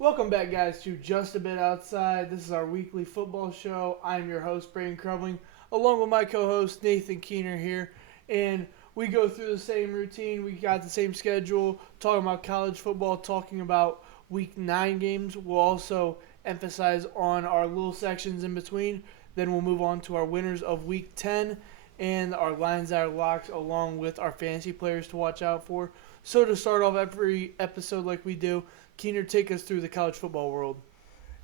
Welcome back, guys, to Just a Bit Outside. This is our weekly football show. I'm your host, Braden Krubling, along with my co-host, Nathan Keener here. And we go through the same routine. We got the same schedule, talking about college football, talking about Week 9 games. We'll also emphasize on our little sections in between. Then we'll move on to our winners of Week 10 and our lines that are locked, along with our fantasy players to watch out for. So to start off every episode like we do, Keener, take us through the college football world.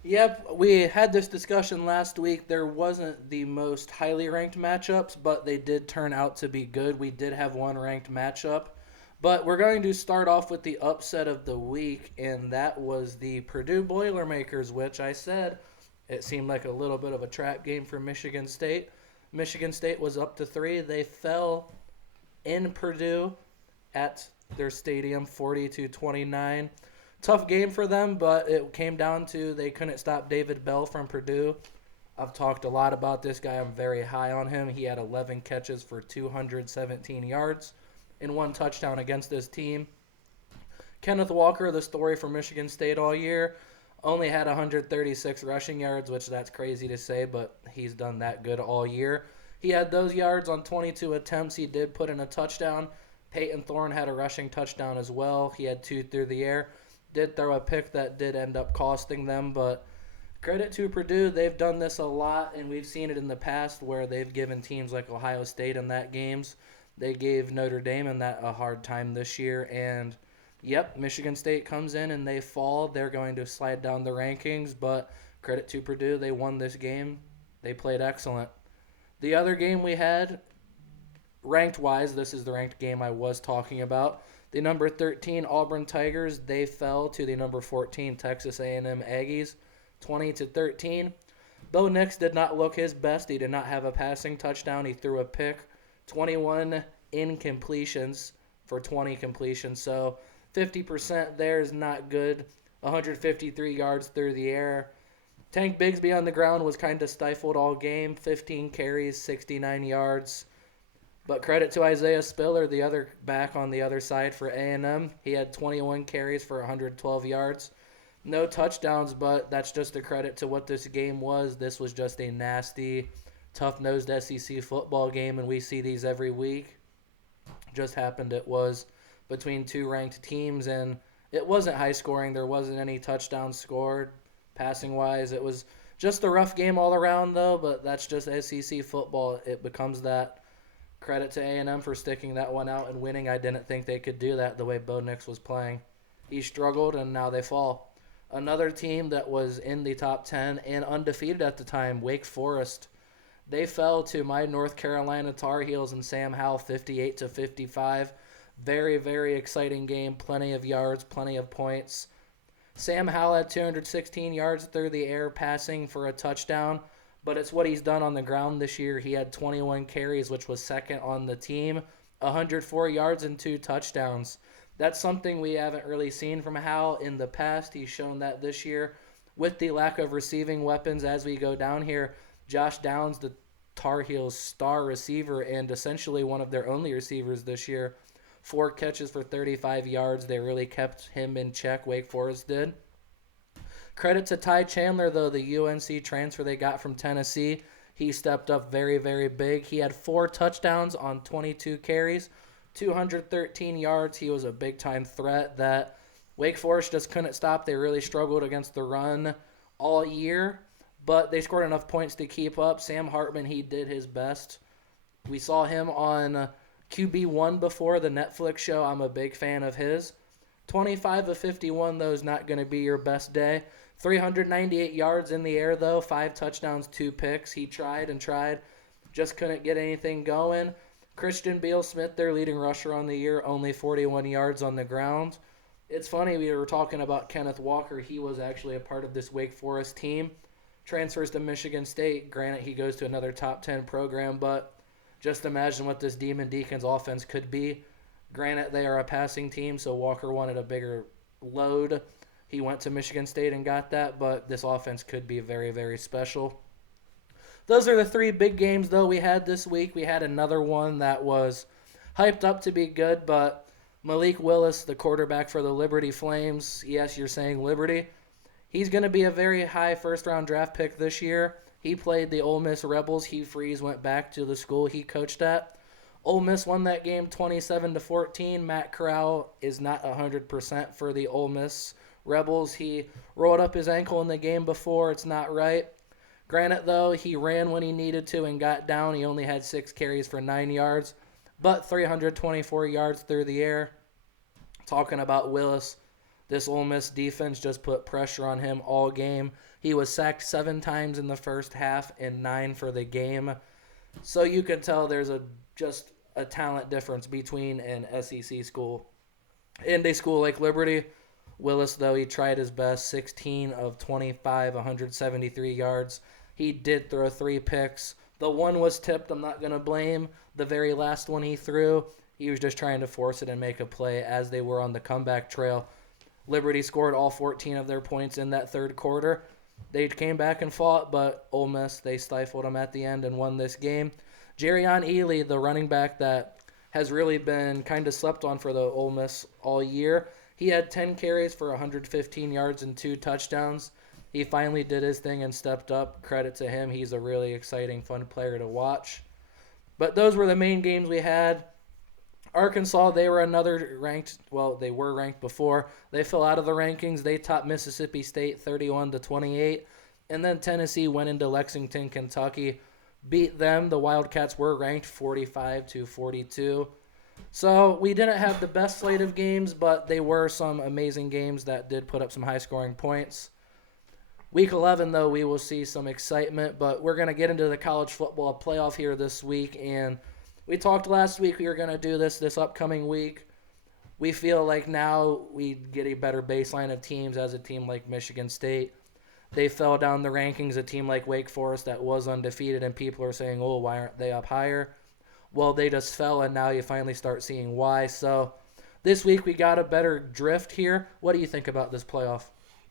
Yep, we had this discussion last week. There wasn't the most highly ranked matchups, but they did turn out to be good. We did have one ranked matchup. But we're going to start off with the upset of the week, and that was the Purdue Boilermakers, which I said it seemed like a little bit of a trap game for Michigan State. Michigan State was up to 3. They fell in Purdue at their stadium 40-29. Tough game for them, but it came down to they couldn't stop David Bell from Purdue. I've talked a lot about this guy. I'm very high on him. He had 11 catches for 217 yards and 1 touchdown against this team. Kenneth Walker, the story for Michigan State all year, only had 136 rushing yards, which that's crazy to say, but he's done that good all year. He had those yards on 22 attempts. He did put in a touchdown. Peyton Thorne had a rushing touchdown as well. He had 2 through the air. Did throw a pick that did end up costing them, but credit to Purdue. They've done this a lot, and we've seen it in the past where they've given teams like Ohio State in that games. They gave Notre Dame in that a hard time this year, and yep, Michigan State comes in and they fall. They're going to slide down the rankings, but credit to Purdue. They won this game. They played excellent. The other game we had, ranked-wise, this is the ranked game I was talking about. The number 13 Auburn Tigers, they fell to the number 14 Texas A&M Aggies, 20-13. Bo Nix did not look his best. He did not have a passing touchdown. He threw a pick, 21 incompletions for 20 completions. So 50% there is not good. 153 yards through the air. Tank Bigsby on the ground was kind of stifled all game. 15 carries, 69 yards. But credit to Isaiah Spiller, the other back on the other side for A&M. He had 21 carries for 112 yards. No touchdowns, but that's just a credit to what this game was. This was just a nasty, tough-nosed SEC football game, and we see these every week. Just happened it was between 2 ranked teams, and it wasn't high-scoring. There wasn't any touchdowns scored passing-wise. It was just a rough game all around, though, but that's just SEC football. It becomes that. Credit to A&M for sticking that one out and winning. I didn't think they could do that the way Bo Nix was playing. He struggled, and now they fall. Another team that was in the top 10 and undefeated at the time, Wake Forest. They fell to my North Carolina Tar Heels and Sam Howell 58-55. Very, very exciting game. Plenty of yards, plenty of points. Sam Howell had 216 yards through the air passing for a touchdown. But it's what he's done on the ground this year. He had 21 carries, which was second on the team, 104 yards and 2 touchdowns. That's something we haven't really seen from Howell in the past. He's shown that this year. With the lack of receiving weapons as we go down here, Josh Downs, the Tar Heels' star receiver and essentially one of their only receivers this year, 4 catches for 35 yards. They really kept him in check, Wake Forest did. Credit to Ty Chandler, though, the UNC transfer they got from Tennessee. He stepped up very, very big. He had 4 touchdowns on 22 carries, 213 yards. He was a big-time threat that Wake Forest just couldn't stop. They really struggled against the run all year, but they scored enough points to keep up. Sam Hartman, he did his best. We saw him on QB1 before, the Netflix show. I'm a big fan of his. 25 of 51, though, is not going to be your best day. 398 yards in the air, though. 5 touchdowns, 2 picks. He tried and tried. Just couldn't get anything going. Christian Beal-Smith, their leading rusher on the year, only 41 yards on the ground. It's funny, we were talking about Kenneth Walker. He was actually a part of this Wake Forest team. Transfers to Michigan State. Granted, he goes to another top 10 program, but just imagine what this Demon Deacons offense could be. Granted, they are a passing team, so Walker wanted a bigger load. He went to Michigan State and got that, but this offense could be very, very special. Those are the 3 big games, though, we had this week. We had another one that was hyped up to be good, but Malik Willis, the quarterback for the Liberty Flames, yes, you're saying Liberty, He's going to be a very high first-round draft pick this year. He played the Ole Miss Rebels. Hugh Freeze went back to the school he coached at. Ole Miss won that game 27-14. Matt Corral is not 100% for the Ole Miss Rebels. He rolled up his ankle in the game before. It's not right. Granted, though, he ran when he needed to and got down. He only had 6 carries for 9 yards, but 324 yards through the air. Talking about Willis, this Ole Miss defense just put pressure on him all game. He was sacked 7 times in the first half and 9 for the game. So you can tell there's just a talent difference between an SEC school and a school like Liberty. Willis, though, he tried his best, 16 of 25, 173 yards. He did throw 3 picks. The one was tipped. I'm not going to blame the very last one he threw. He was just trying to force it and make a play as they were on the comeback trail. Liberty scored all 14 of their points in that third quarter. They came back and fought, but Ole Miss, they stifled them at the end and won this game. Jerrion Ely, the running back that has really been kind of slept on for the Ole Miss all year, he had 10 carries for 115 yards and 2 touchdowns. He finally did his thing and stepped up. Credit to him. He's a really exciting, fun player to watch. But those were the main games we had. Arkansas, they were they were ranked before. They fell out of the rankings. They topped Mississippi State 31-28. And then Tennessee went into Lexington, Kentucky, beat them. The Wildcats were ranked 45-42. So we didn't have the best slate of games, but they were some amazing games that did put up some high-scoring points. Week 11, though, we will see some excitement, but we're going to get into the college football playoff here this week, and we talked last week we were going to do this upcoming week. We feel like now we get a better baseline of teams as a team like Michigan State. They fell down the rankings, a team like Wake Forest that was undefeated, and people are saying, oh, why aren't they up higher? Well, they just fell, and now you finally start seeing why. So this week we got a better drift here. What do you think about this playoff?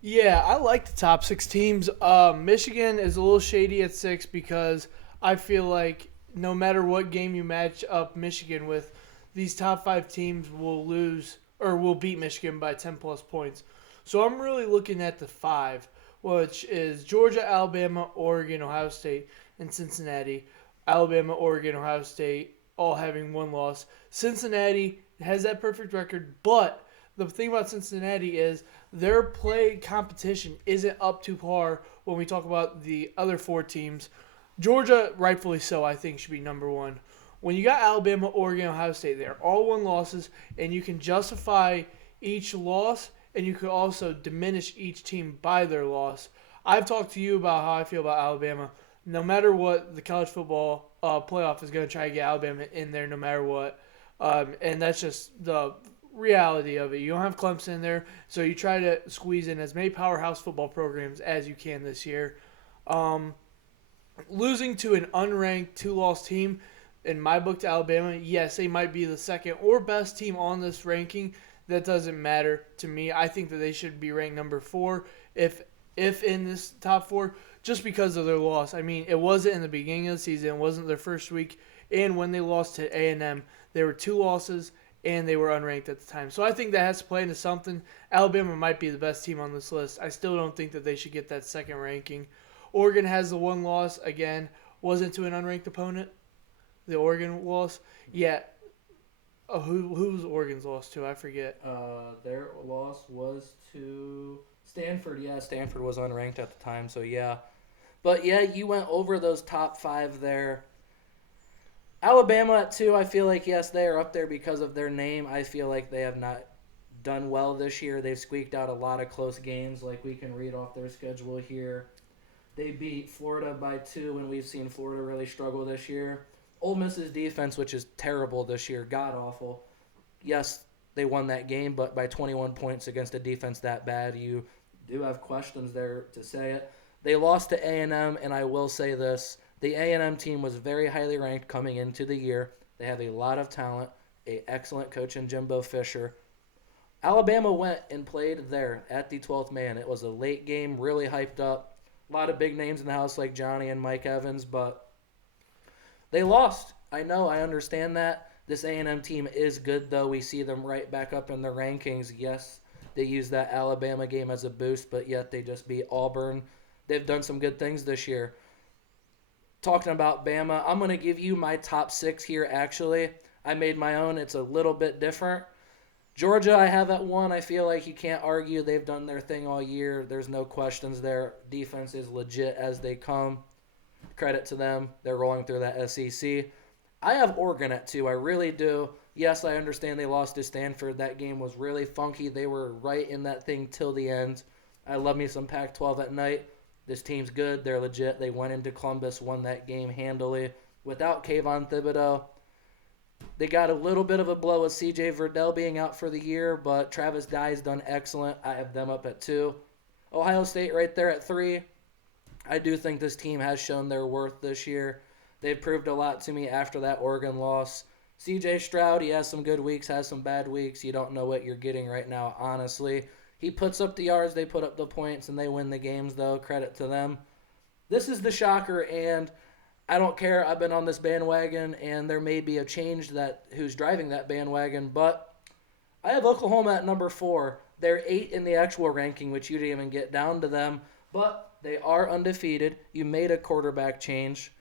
Yeah, I like the top 6 teams. Michigan is a little shady at 6 because I feel like no matter what game you match up Michigan with, these top 5 teams will lose or will beat Michigan by 10-plus points. So I'm really looking at the 5, which is Georgia, Alabama, Oregon, Ohio State, and Cincinnati. Alabama, Oregon, Ohio State, all having 1 loss. Cincinnati has that perfect record, but the thing about Cincinnati is their play competition isn't up to par when we talk about the other 4 teams. Georgia, rightfully so, I think should be number 1. When you got Alabama, Oregon, Ohio State, they're all 1 losses, and you can justify each loss, and you could also diminish each team by their loss. I've talked to you about how I feel about Alabama. No matter what, the college football playoff is going to try to get Alabama in there no matter what. And that's just the reality of it. You don't have Clemson in there, so you try to squeeze in as many powerhouse football programs as you can this year. Losing to an unranked 2-loss team, in my book to Alabama, yes, they might be the second or best team on this ranking. That doesn't matter to me. I think that they should be ranked number 4 if in this top 4. Just because of their loss. I mean, it wasn't in the beginning of the season. It wasn't their first week. And when they lost to A&M, there were 2 losses, and they were unranked at the time. So I think that has to play into something. Alabama might be the best team on this list. I still don't think that they should get that second ranking. Oregon has the 1 loss. Again, wasn't to an unranked opponent. The Oregon loss. Yeah. Oh, who's Oregon's loss to? I forget. Their loss was to Stanford. Yeah, Stanford was unranked at the time, so yeah. But, yeah, you went over those top 5 there. Alabama at 2, I feel like, yes, they are up there because of their name. I feel like they have not done well this year. They've squeaked out a lot of close games, like we can read off their schedule here. They beat Florida by 2, and we've seen Florida really struggle this year. Ole Miss's defense, which is terrible this year, god-awful. Yes, they won that game, but by 21 points against a defense that bad, you do have questions there to say it. They lost to A&M, and I will say this. The A&M team was very highly ranked coming into the year. They have a lot of talent, an excellent coach in Jimbo Fisher. Alabama went and played there at the 12th man. It was a late game, really hyped up. A lot of big names in the house like Johnny and Mike Evans, but they lost. I know, I understand that. This A&M team is good, though. We see them right back up in the rankings. Yes, They use that Alabama game as a boost, but yet they just beat Auburn. They've done some good things this year. Talking about Bama, I'm going to give you my top 6 here, actually. I made my own. It's a little bit different. Georgia, I have at 1. I feel like you can't argue. They've done their thing all year. There's no questions there. Defense is legit as they come. Credit to them. They're rolling through that SEC. I have Oregon at 2. I really do. Yes, I understand they lost to Stanford. That game was really funky. They were right in that thing till the end. I love me some Pac-12 at night. This team's good. They're legit. They went into Columbus, won that game handily. Without Kayvon Thibodeau, they got a little bit of a blow with C.J. Verdell being out for the year, but Travis Dye's done excellent. I have them up at 2. Ohio State right there at 3. I do think this team has shown their worth this year. They've proved a lot to me after that Oregon loss. C.J. Stroud, he has some good weeks, has some bad weeks. You don't know what you're getting right now, honestly. He puts up the yards, they put up the points, and they win the games, though. Credit to them. This is the shocker, and I don't care. I've been on this bandwagon, and there may be a change that who's driving that bandwagon, but I have Oklahoma at number 4. They're 8 in the actual ranking, which you didn't even get down to them, but they are undefeated. You made a quarterback change.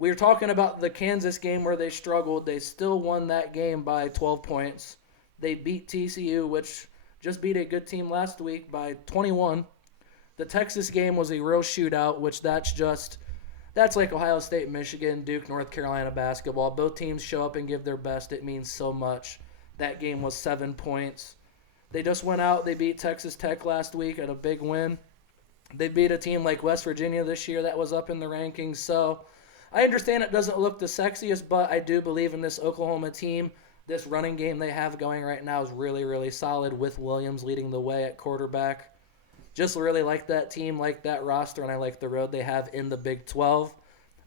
We were talking about the Kansas game where they struggled. They still won that game by 12 points. They beat TCU, which just beat a good team last week, by 21. The Texas game was a real shootout, which that's like Ohio State, Michigan, Duke, North Carolina basketball. Both teams show up and give their best. It means so much. That game was 7 points. They just went out. They beat Texas Tech last week at a big win. They beat a team like West Virginia this year that was up in the rankings. So I understand it doesn't look the sexiest, but I do believe in this Oklahoma team. This running game they have going right now is really, really solid with Williams leading the way at quarterback. Just really like that team, like that roster, and I like the road they have in the Big 12.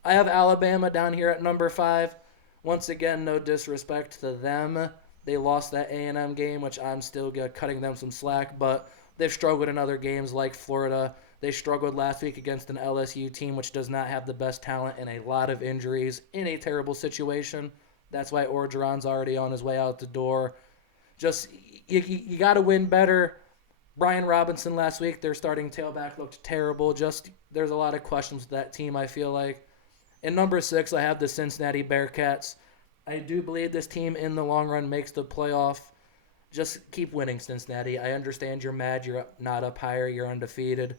I have Alabama down here at number 5. Once again, no disrespect to them. They lost that A&M game, which I'm still cutting them some slack, but they've struggled in other games like Florida. They struggled last week against an LSU team, which does not have the best talent and a lot of injuries in a terrible situation. That's why Orgeron's already on his way out the door. Just, you got to win better. Brian Robinson last week, their starting tailback, looked terrible. Just, there's a lot of questions with that team, I feel like. In number 6, I have the Cincinnati Bearcats. I do believe this team in the long run makes the playoff. Just keep winning, Cincinnati. I understand you're mad you're not up higher. You're undefeated.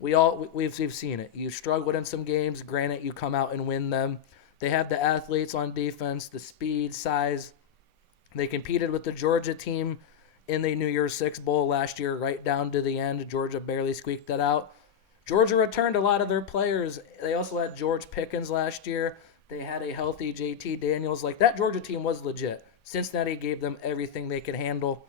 We've seen it. You struggled in some games. Granted, you come out and win them. They have the athletes on defense, the speed, size. They competed with the Georgia team in the New Year's Six Bowl last year right down to the end. Georgia barely squeaked that out. Georgia returned a lot of their players. They also had George Pickens last year. They had a healthy JT Daniels. Like, that Georgia team was legit. Cincinnati gave them everything they could handle.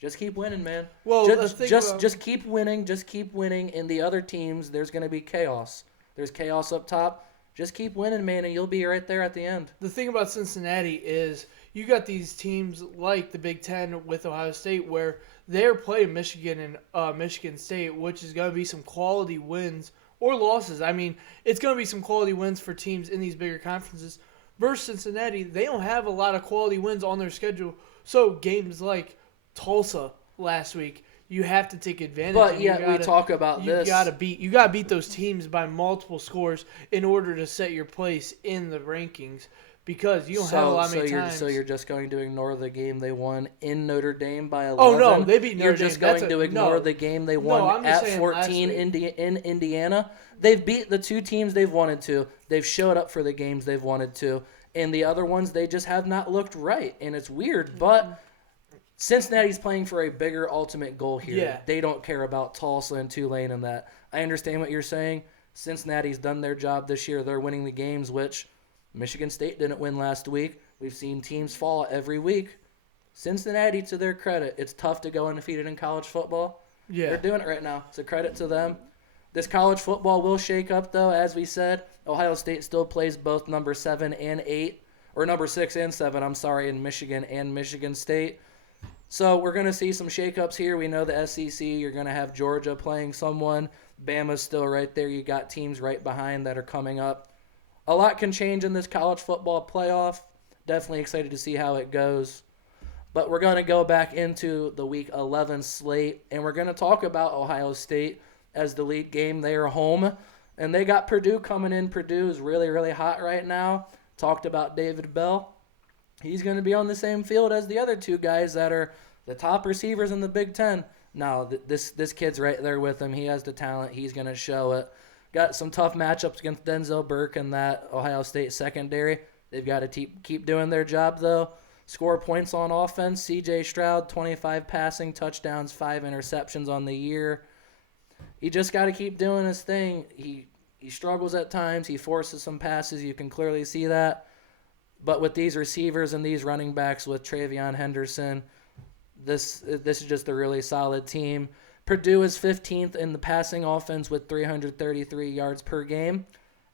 Just keep winning, man. Well, just keep winning. Just keep winning. In the other teams, there's going to be chaos. There's chaos up top. Just keep winning, man, and you'll be right there at the end. The thing about Cincinnati is you got these teams like the Big Ten with Ohio State where they're playing Michigan and Michigan State, which is going to be some quality wins or losses. I mean, it's going to be some quality wins for teams in these bigger conferences. Versus Cincinnati, they don't have a lot of quality wins on their schedule. So games like Tulsa last week, you have to take advantage. But yet we talk about this. You gotta beat those teams by multiple scores in order to set your place in the rankings because you don't have a lot of times. So you're just going to ignore the game they won in Notre Dame by 11? Oh no, they beat Notre Dame. You're just going to ignore the game they won at 14 in Indiana. They've beat the 2 teams they've wanted to. They've showed up for the games they've wanted to, and the other ones they just have not looked right, and it's weird, but Cincinnati's playing for a bigger ultimate goal here. Yeah. They don't care about Tulsa and Tulane and that. I understand what you're saying. Cincinnati's done their job this year. They're winning the games, which Michigan State didn't win last week. We've seen teams fall every week. Cincinnati, to their credit, it's tough to go undefeated in college football. Yeah. They're doing it right now. It's a credit to them. This college football will shake up, though, as we said. Ohio State still plays both number 7 and 8, or number 6 and 7, in Michigan and Michigan State. So we're going to see some shakeups here. We know the SEC, you're going to have Georgia playing someone. Bama's still right there. You got teams right behind that are coming up. A lot can change in this college football playoff. Definitely excited to see how it goes. But we're going to go back into the Week 11 slate, and we're going to talk about Ohio State as the lead game. They are home, and they got Purdue coming in. Purdue is really, really hot right now. Talked about David Bell. He's going to be on the same field as the other two guys that are the top receivers in the Big Ten. No, this kid's right there with him. He has the talent. He's going to show it. Got some tough matchups against Denzel Burke and that Ohio State secondary. They've got to keep doing their job, though. Score points on offense. C.J. Stroud, 25 passing touchdowns, 5 interceptions on the year. He just got to keep doing his thing. He struggles at times. He forces some passes. You can clearly see that. But with these receivers and these running backs with Travion Henderson, this is just a really solid team. Purdue is 15th in the passing offense with 333 yards per game.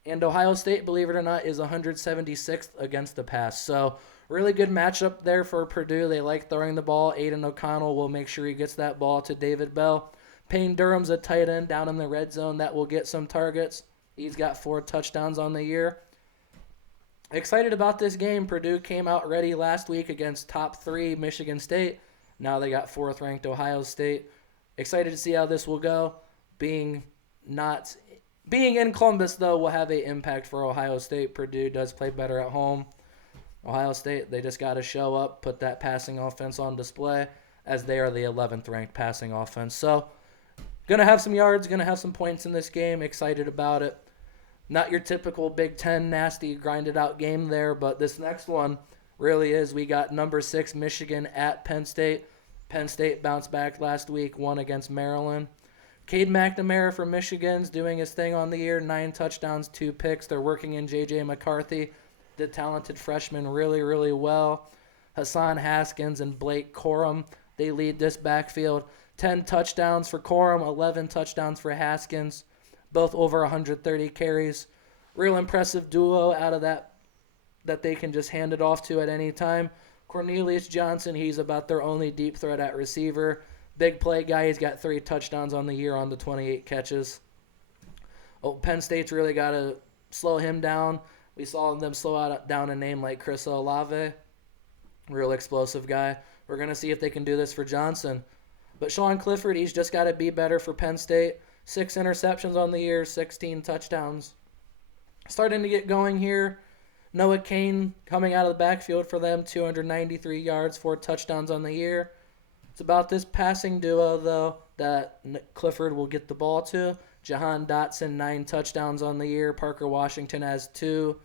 And Ohio State, believe it or not, is 176th against the pass. So really good matchup there for Purdue. They like throwing the ball. Aiden O'Connell will make sure he gets that ball to David Bell. Payne Durham's a tight end down in the red zone that will get some targets. He's got 4 touchdowns on the year. Excited about this game. Purdue came out ready last week against top 3 Michigan State. Now they got 4th ranked Ohio State. Excited to see how this will go. Being in Columbus, though, will have an impact for Ohio State. Purdue does play better at home. Ohio State, they just got to show up, put that passing offense on display, as they are the 11th ranked passing offense. So, going to have some yards, going to have some points in this game. Excited about it. Not your typical Big Ten nasty, grinded out game there, but this next one really is. We got number 6 Michigan at Penn State. Penn State bounced back last week, won against Maryland. Cade McNamara from Michigan's doing his thing on the year, 9 touchdowns, 2 picks. They're working in J.J. McCarthy, the talented freshman, really, really well. Hassan Haskins and Blake Corum, they lead this backfield. 10 touchdowns for Corum, 11 touchdowns for Haskins, both over 130 carries. Real impressive duo out of that they can just hand it off to at any time. Cornelius Johnson, he's about their only deep threat at receiver. Big play guy, he's got 3 touchdowns on the year on the 28 catches. Penn State's really got to slow him down. We saw them slow down a name like Chris Olave. Real explosive guy. We're going to see if they can do this for Johnson. But Sean Clifford, he's just got to be better for Penn State. 6 interceptions on the year, 16 touchdowns. Starting to get going here. Noah Cain coming out of the backfield for them, 293 yards, 4 touchdowns on the year. It's about this passing duo, though, that Clifford will get the ball to. Jahan Dotson, 9 touchdowns on the year. Parker Washington has 2.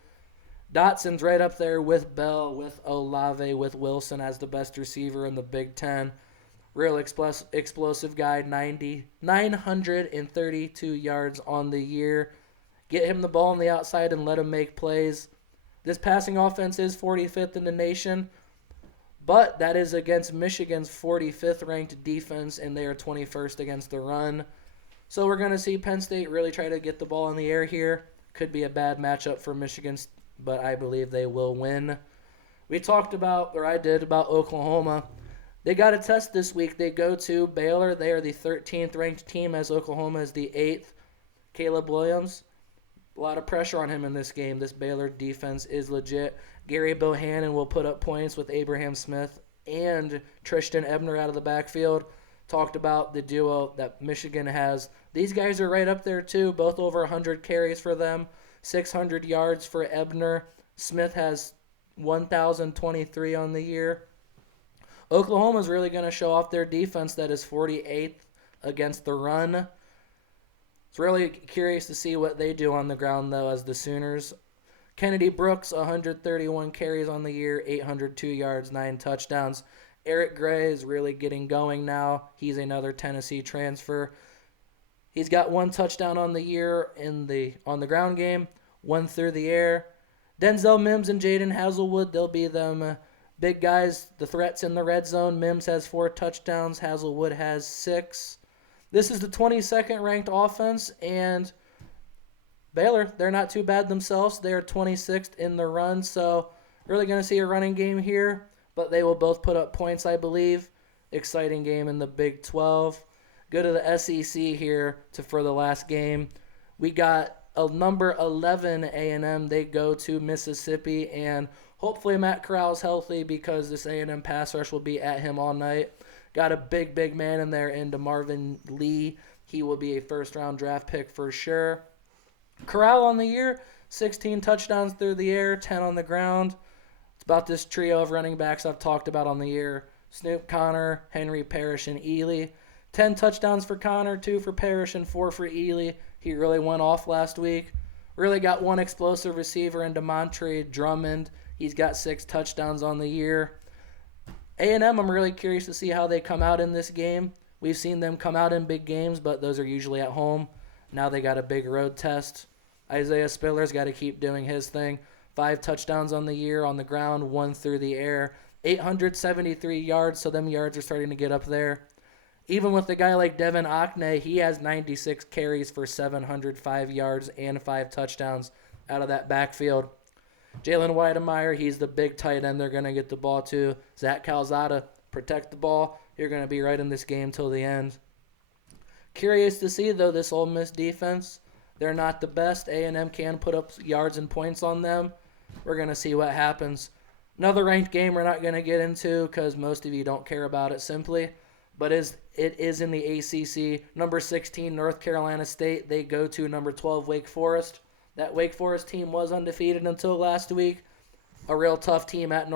Dotson's right up there with Bell, with Olave, with Wilson as the best receiver in the Big Ten. Real explosive guy, 932 yards on the year. Get him the ball on the outside and let him make plays. This passing offense is 45th in the nation, but that is against Michigan's 45th ranked defense, and they are 21st against the run. So we're going to see Penn State really try to get the ball in the air here. Could be a bad matchup for Michigan, but I believe they will win. I did about Oklahoma. They got a test this week. They go to Baylor. They are the 13th ranked team, as Oklahoma is the 8th. Caleb Williams, a lot of pressure on him in this game. This Baylor defense is legit. Gary Bohannon will put up points with Abraham Smith and Tristan Ebner out of the backfield. Talked about the duo that Michigan has. These guys are right up there too, both over 100 carries for them, 600 yards for Ebner. Smith has 1,023 on the year. Oklahoma's really going to show off their defense that is 48th against the run. It's really curious to see what they do on the ground, though, as the Sooners. Kennedy Brooks, 131 carries on the year, 802 yards, 9 touchdowns. Eric Gray is really getting going now. He's another Tennessee transfer. He's got 1 touchdown on the year on the ground game, 1 through the air. Denzel Mims and Jaden Hazelwood, they'll be them big guys, the threats in the red zone. Mims has 4 touchdowns. Hazelwood has 6. This is the 22nd ranked offense, and Baylor, they're not too bad themselves. They are 26th in the run, so really going to see a running game here, but they will both put up points, I believe. Exciting game in the Big 12. Go to the SEC here for the last game. We got a number 11 A&M. They go to Mississippi, and Hopefully Matt Corral's healthy because this A&M pass rush will be at him all night. Got a big man in there into Marvin Lee. He will be a first-round draft pick for sure. Corral on the year, 16 touchdowns through the air, 10 on the ground. It's about this trio of running backs I've talked about on the year. Snoop, Connor, Henry, Parrish, and Ely. 10 touchdowns for Connor, 2 for Parrish, and 4 for Ely. He really went off last week. Really got one explosive receiver in DeMontre Drummond. He's got 6 touchdowns on the year. A&M, I'm really curious to see how they come out in this game. We've seen them come out in big games, but those are usually at home. Now they got a big road test. Isaiah Spiller's got to keep doing his thing. 5 touchdowns on the year on the ground, 1 through the air. 873 yards, so them yards are starting to get up there. Even with a guy like Devin Akne, he has 96 carries for 705 yards and 5 touchdowns out of that backfield. Jalen Weidemeyer, he's the big tight end they're going to get the ball to. Zach Calzada, protect the ball. You're going to be right in this game till the end. Curious to see, though, this Ole Miss defense. They're not the best. A&M can put up yards and points on them. We're going to see what happens. Another ranked game we're not going to get into because most of you don't care about it simply. But it is in the ACC. Number 16, North Carolina State. They go to number 12, Wake Forest. That Wake Forest team was undefeated until last week. A real tough team at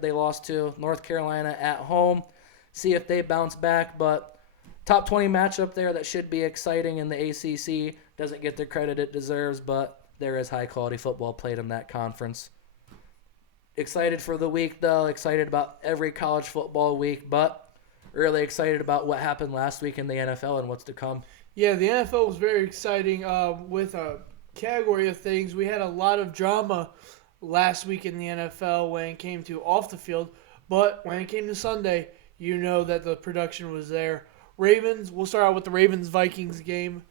they lost to North Carolina at home. See if they bounce back. But top 20 matchup there that should be exciting in the ACC. Doesn't get the credit it deserves, but there is high-quality football played in that conference. Excited for the week, though. Excited about every college football week, but really excited about what happened last week in the NFL and what's to come. Yeah, the NFL was very exciting with a category of things. We had a lot of drama last week in the NFL when it came to off the field, but when it came to Sunday, you know that the production was there. We'll start out with the Ravens-Vikings game.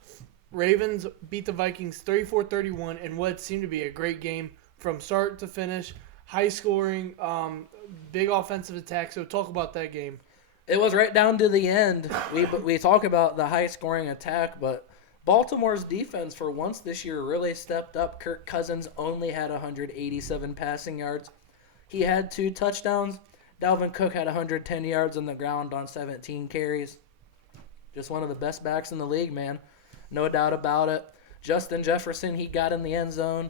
Ravens beat the Vikings 34-31 in what seemed to be a great game from start to finish. High scoring, big offensive attack. So talk about that game. It was right down to the end. We talk about the high scoring attack, but Baltimore's defense for once this year really stepped up. Kirk Cousins only had 187 passing yards. He had 2 touchdowns. Dalvin Cook had 110 yards on the ground on 17 carries. Just one of the best backs in the league, man. No doubt about it. Justin Jefferson, he got in the end zone.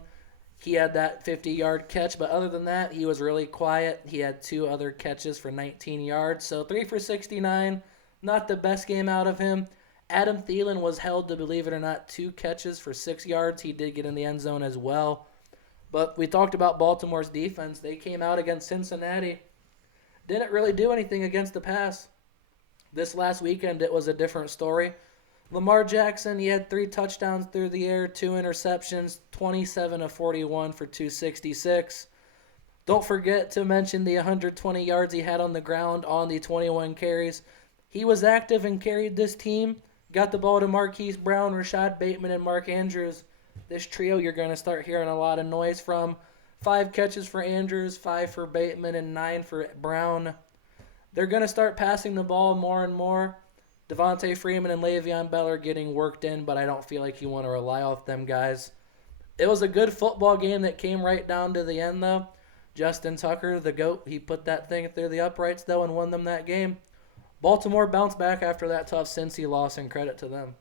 He had that 50-yard catch, but other than that, he was really quiet. He had 2 other catches for 19 yards, so 3 for 69. Not the best game out of him. Adam Thielen was held to, believe it or not, 2 catches for 6 yards. He did get in the end zone as well. But we talked about Baltimore's defense. They came out against Cincinnati. Didn't really do anything against the pass. This last weekend, it was a different story. Lamar Jackson, he had 3 touchdowns through the air, 2 interceptions, 27 of 41 for 266. Don't forget to mention the 120 yards he had on the ground on the 21 carries. He was active and carried this team. Got the ball to Marquise Brown, Rashad Bateman, and Mark Andrews. This trio you're going to start hearing a lot of noise from. 5 catches for Andrews, 5 for Bateman, and 9 for Brown. They're going to start passing the ball more and more. Devontae Freeman and Le'Veon Bell are getting worked in, but I don't feel like you want to rely off them guys. It was a good football game that came right down to the end, though. Justin Tucker, the GOAT, he put that thing through the uprights, though, and won them that game. Baltimore bounced back after that tough Cincy loss, and credit to them.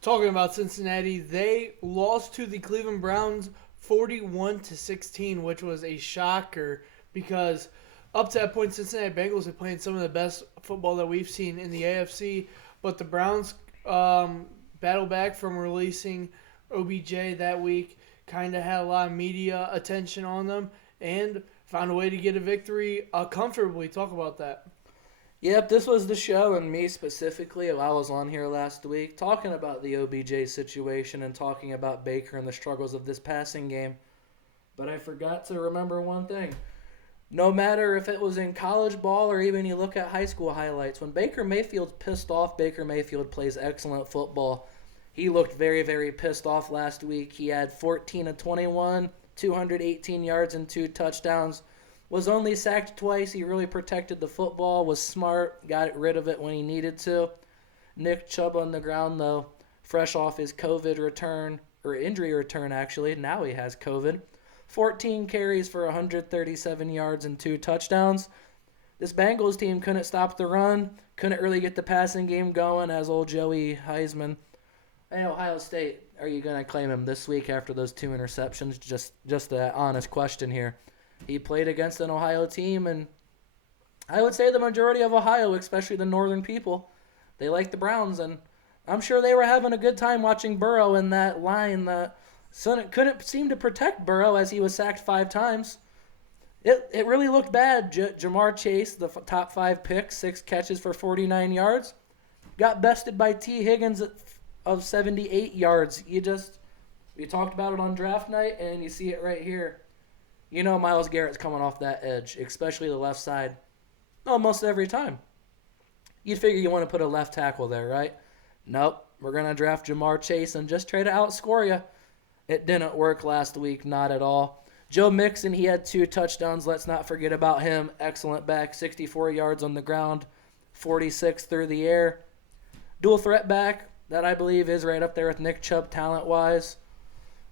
Talking about Cincinnati, they lost to the Cleveland Browns 41-16, which was a shocker because up to that point, Cincinnati Bengals had played some of the best football that we've seen in the AFC, but the Browns battled back from releasing OBJ that week, kind of had a lot of media attention on them, and found a way to get a victory comfortably. Talk about that. Yep, this was the show, and me specifically, I was on here last week talking about the OBJ situation and talking about Baker and the struggles of this passing game. But I forgot to remember one thing. No matter if it was in college ball or even you look at high school highlights, when Baker Mayfield's pissed off, Baker Mayfield plays excellent football. He looked very, very pissed off last week. He had 14 of 21, 218 yards and 2 touchdowns. Was only sacked twice. He really protected the football, was smart, got rid of it when he needed to. Nick Chubb on the ground, though, fresh off his COVID return, or injury return, actually. Now he has COVID. 14 carries for 137 yards and 2 touchdowns. This Bengals team couldn't stop the run, couldn't really get the passing game going as old Joey Heisman. Hey, Ohio State, are you going to claim him this week after those 2 interceptions? Just an honest question here. He played against an Ohio team, and I would say the majority of Ohio, especially the northern people, they like the Browns, and I'm sure they were having a good time watching Burrow in that line that couldn't seem to protect Burrow as he was sacked 5 times. It really looked bad. Jamar Chase, the top 5 picks, 6 catches for 49 yards, got bested by T. Higgins of 78 yards. We talked about it on draft night, and you see it right here. You know Myles Garrett's coming off that edge, especially the left side, almost every time. You'd figure you want to put a left tackle there, right? Nope, we're going to draft Jamar Chase and just try to outscore you. It didn't work last week, not at all. Joe Mixon, he had 2 touchdowns. Let's not forget about him. Excellent back, 64 yards on the ground, 46 through the air. Dual threat back that I believe is right up there with Nick Chubb talent-wise.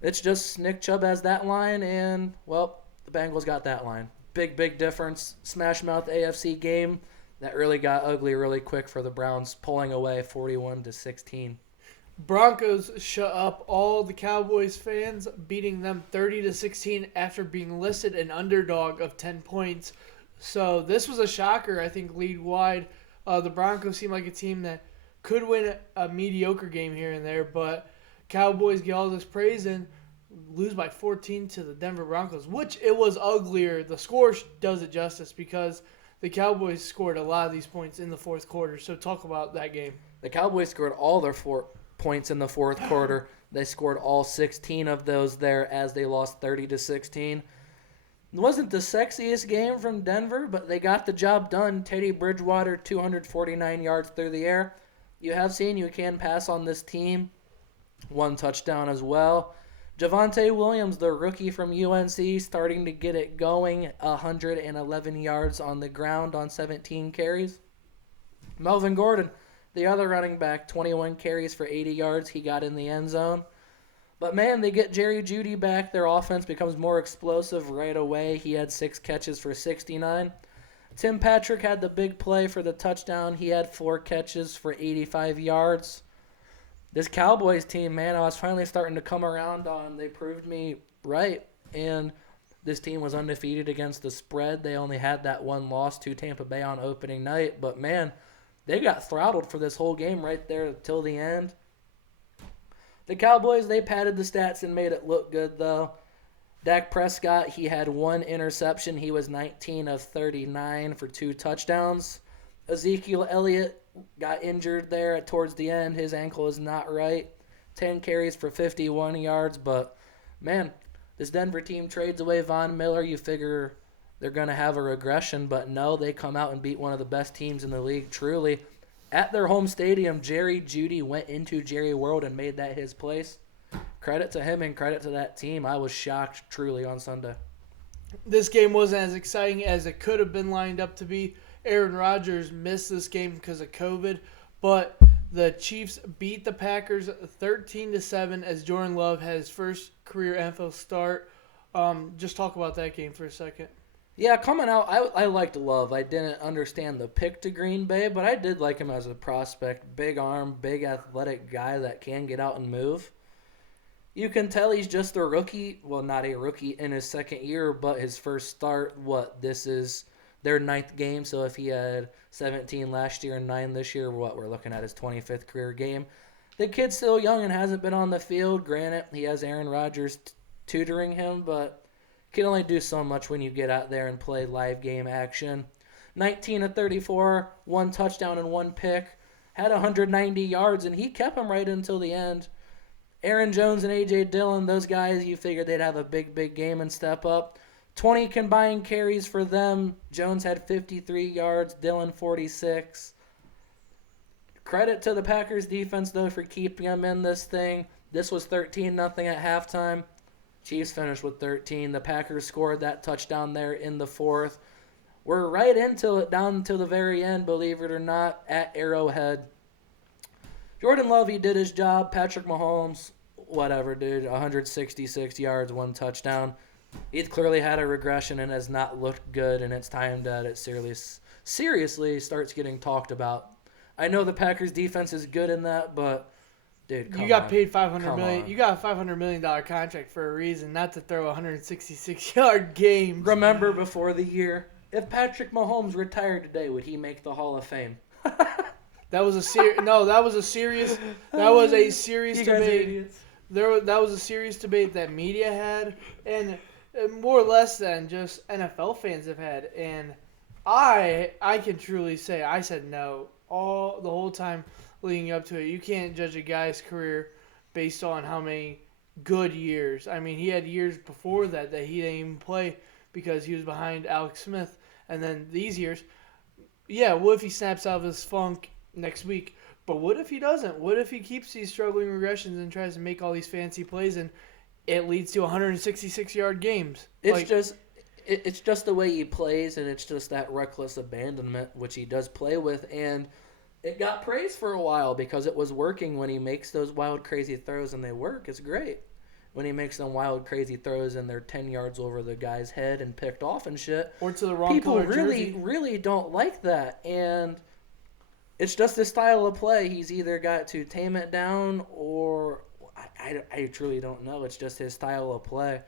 It's just Nick Chubb has that line, and, well, the Bengals got that line. Big difference. Smash mouth AFC game that really got ugly really quick for the Browns, pulling away 41-16. Broncos shut up all the Cowboys fans, beating them 30-16 after being listed an underdog of 10 points. So this was a shocker, I think, league-wide. The Broncos seem like a team that could win a mediocre game here and there, but Cowboys get all this praise and lose by 14 to the Denver Broncos, which it was uglier. The score does it justice because the Cowboys scored a lot of these points in the fourth quarter. So talk about that game. The Cowboys scored all their 4 points in the fourth quarter. They scored all 16 of those there as they lost 30-16. It wasn't the sexiest game from Denver, but they got the job done. Teddy Bridgewater, 249 yards through the air. You have seen you can pass on this team. 1 touchdown as well. Javonte Williams, the rookie from UNC, starting to get it going. 111 yards on the ground on 17 carries. Melvin Gordon, the other running back, 21 carries for 80 yards. He got in the end zone. But, man, they get Jerry Jeudy back. Their offense becomes more explosive right away. He had 6 catches for 69. Tim Patrick had the big play for the touchdown. He had 4 catches for 85 yards. This Cowboys team, man, I was finally starting to come around on. They proved me right. And this team was undefeated against the spread. They only had that 1 loss to Tampa Bay on opening night. But, man, they got throttled for this whole game right there till the end. The Cowboys, they padded the stats and made it look good, though. Dak Prescott, he had 1 interception. He was 19 of 39 for 2 touchdowns. Ezekiel Elliott got injured there towards the end. His ankle is not right. 10 carries for 51 yards. But, man, this Denver team trades away Von Miller. You figure they're going to have a regression. But, no, they come out and beat one of the best teams in the league, truly. At their home stadium, Jerry Jeudy went into Jerry World and made that his place. Credit to him and credit to that team. I was shocked, truly, on Sunday. This game wasn't as exciting as it could have been lined up to be. Aaron Rodgers missed this game because of COVID, but the Chiefs beat the Packers 13-7 as Jordan Love had his first career NFL start. Just talk about that game for a second. Yeah, coming out, I liked Love. I didn't understand the pick to Green Bay, but I did like him as a prospect. Big arm, big athletic guy that can get out and move. You can tell he's just a rookie. Well, not a rookie in his second year, but his first start. This is their 9th game. So if he had 17 last year and 9 this year, we're looking at his 25th career game. The kid's still young and hasn't been on the field. Granted, he has Aaron Rodgers tutoring him, but can only do so much when you get out there and play live game action. 19 of 34, 1 touchdown and 1 pick. Had 190 yards, and he kept him right until the end. Aaron Jones and A.J. Dillon, those guys, you figured they'd have a big game and step up. 20 combined carries for them. Jones had 53 yards, Dillon 46. Credit to the Packers defense, though, for keeping them in this thing. This was 13-0 at halftime. Chiefs finished with 13. The Packers scored that touchdown there in the 4th. We're right into it down to the very end, believe it or not, at Arrowhead. Jordan Love, he did his job. Patrick Mahomes, whatever, dude. 166 yards, 1 touchdown. He's clearly had a regression and has not looked good, and it's time that it seriously starts getting talked about. I know the Packers defense is good in that, but dude, come You got on. paid $500 Come million. on. You got a $500 million contract for a reason, not to throw 166-yard games. Remember before the year, if Patrick Mahomes retired today, would he make the Hall of Fame? That was a That was a serious. That was a serious You guys are debate. idiots. That was a serious debate that media had, and more or less than just NFL fans have had. And I can truly say I said no the whole time leading up to it. You can't judge a guy's career based on how many good years. I mean, he had years before that he didn't even play because he was behind Alex Smith, and then these years. Yeah, what if he snaps out of his funk next week? But what if he doesn't? What if he keeps these struggling regressions and tries to make all these fancy plays and it leads to 166-yard games? It's just the way he plays, and it's just that reckless abandonment which he does play with, and it got praised for a while because it was working when he makes those wild, crazy throws, and they work. It's great. When he makes them wild, crazy throws and they're 10 yards over the guy's head and picked off and shit. Or to the wrong People color really, jersey. really don't like that, and it's just his style of play. He's either got to tame it down or I truly don't know. It's just his style of play.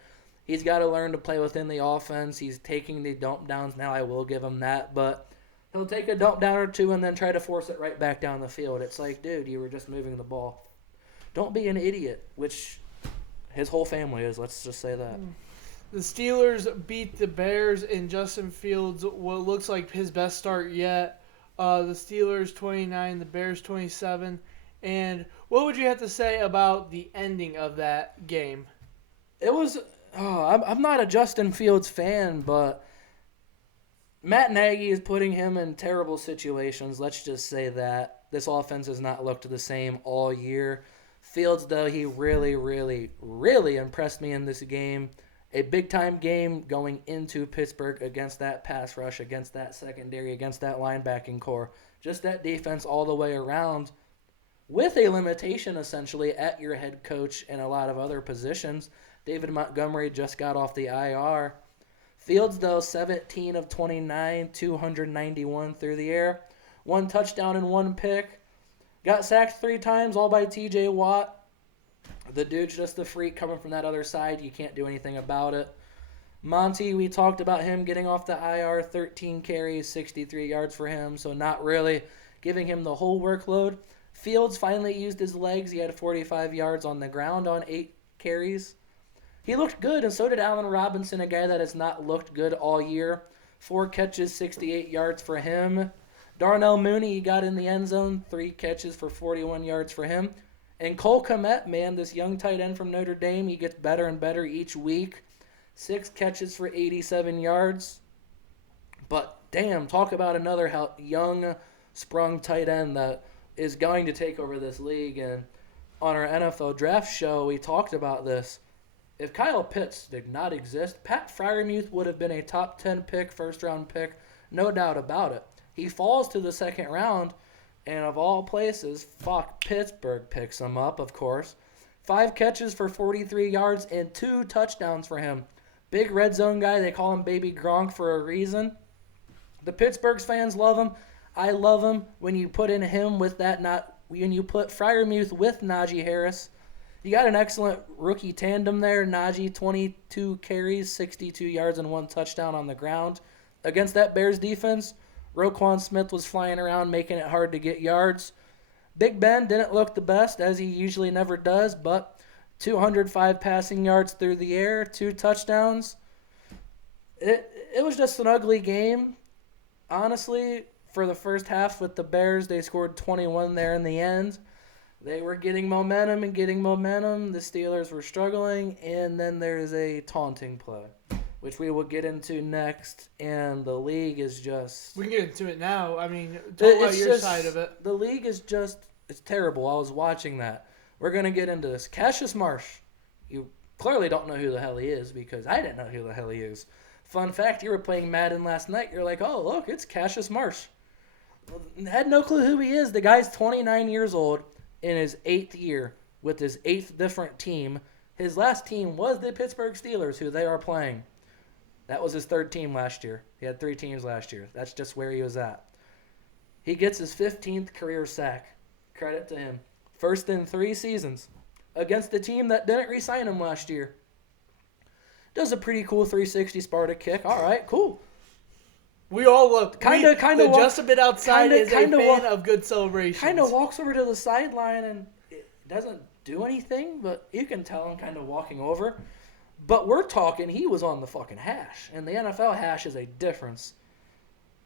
He's got to learn to play within the offense. He's taking the dump downs now. I will give him that, but he'll take a dump down or two and then try to force it right back down the field. It's like, dude, you were just moving the ball. Don't be an idiot, which his whole family is. Let's just say that. The Steelers beat the Bears in Justin Fields, what looks like his best start yet. The Steelers 29, the Bears 27. And what would you have to say about the ending of that game? It was. I'm not a Justin Fields fan, but Matt Nagy is putting him in terrible situations. Let's just say that. This offense has not looked the same all year. Fields, though, he really, really, really impressed me in this game. A big-time game going into Pittsburgh against that pass rush, against that secondary, against that linebacking core. Just that defense all the way around with a limitation, essentially, at your head coach and a lot of other positions. David Montgomery just got off the IR. Fields, though, 17 of 29, 291 through the air. 1 touchdown and 1 pick. Got sacked 3 times, all by T.J. Watt. The dude's just a freak coming from that other side. You can't do anything about it. Monty, we talked about him getting off the IR, 13 carries, 63 yards for him, so not really giving him the whole workload. Fields finally used his legs. He had 45 yards on the ground on 8 carries. He looked good, and so did Allen Robinson, a guy that has not looked good all year. 4 catches, 68 yards for him. Darnell Mooney, he got in the end zone, 3 catches for 41 yards for him. And Cole Kmet, man, this young tight end from Notre Dame, he gets better and better each week. 6 catches for 87 yards. But damn, talk about another young, sprung tight end that is going to take over this league. And on our NFL draft show, we talked about this. If Kyle Pitts did not exist, Pat Freiermuth would have been a top 10 pick, first-round pick, no doubt about it. He falls to the second round, and of all places, Pittsburgh picks him up, of course. 5 catches for 43 yards and 2 touchdowns for him. Big red zone guy. They call him Baby Gronk for a reason. The Pittsburgh fans love him. I love him. When you put in him with when you put Freiermuth with Najee Harris, you got an excellent rookie tandem there. Najee, 22 carries, 62 yards, and 1 touchdown on the ground. Against that Bears defense, Roquan Smith was flying around, making it hard to get yards. Big Ben didn't look the best, as he usually never does, but 205 passing yards through the air, 2 touchdowns. It was just an ugly game. Honestly, for the first half with the Bears, they scored 21 there in the end. They were getting momentum. The Steelers were struggling, and then there's a taunting play, which we will get into next, and the league is just... We can get into it now. I mean, talk about your side of it. The league is just... It's terrible. I was watching that. We're going to get into this. Cassius Marsh. You clearly don't know who the hell he is, because I didn't know who the hell he is. Fun fact, you were playing Madden last night. You're like, oh, look, it's Cassius Marsh. Had no clue who he is. The guy's 29 years old in his 8th year with his 8th different team, His last team was the Pittsburgh Steelers, who they are playing. That was his third team last year. He had 3 teams last year. That's just where he was at. He gets his 15th career sack. Credit to him. First in 3 seasons against the team that didn't re-sign him last year. Does a pretty cool 360 Sparta kick. All right, cool. We all love kind of just a bit outside is a fan of good celebrations. Kind of walks over to the sideline and it doesn't do anything, but you can tell him kind of walking over. But we're talking he was on the fucking hash, and the NFL hash is a difference.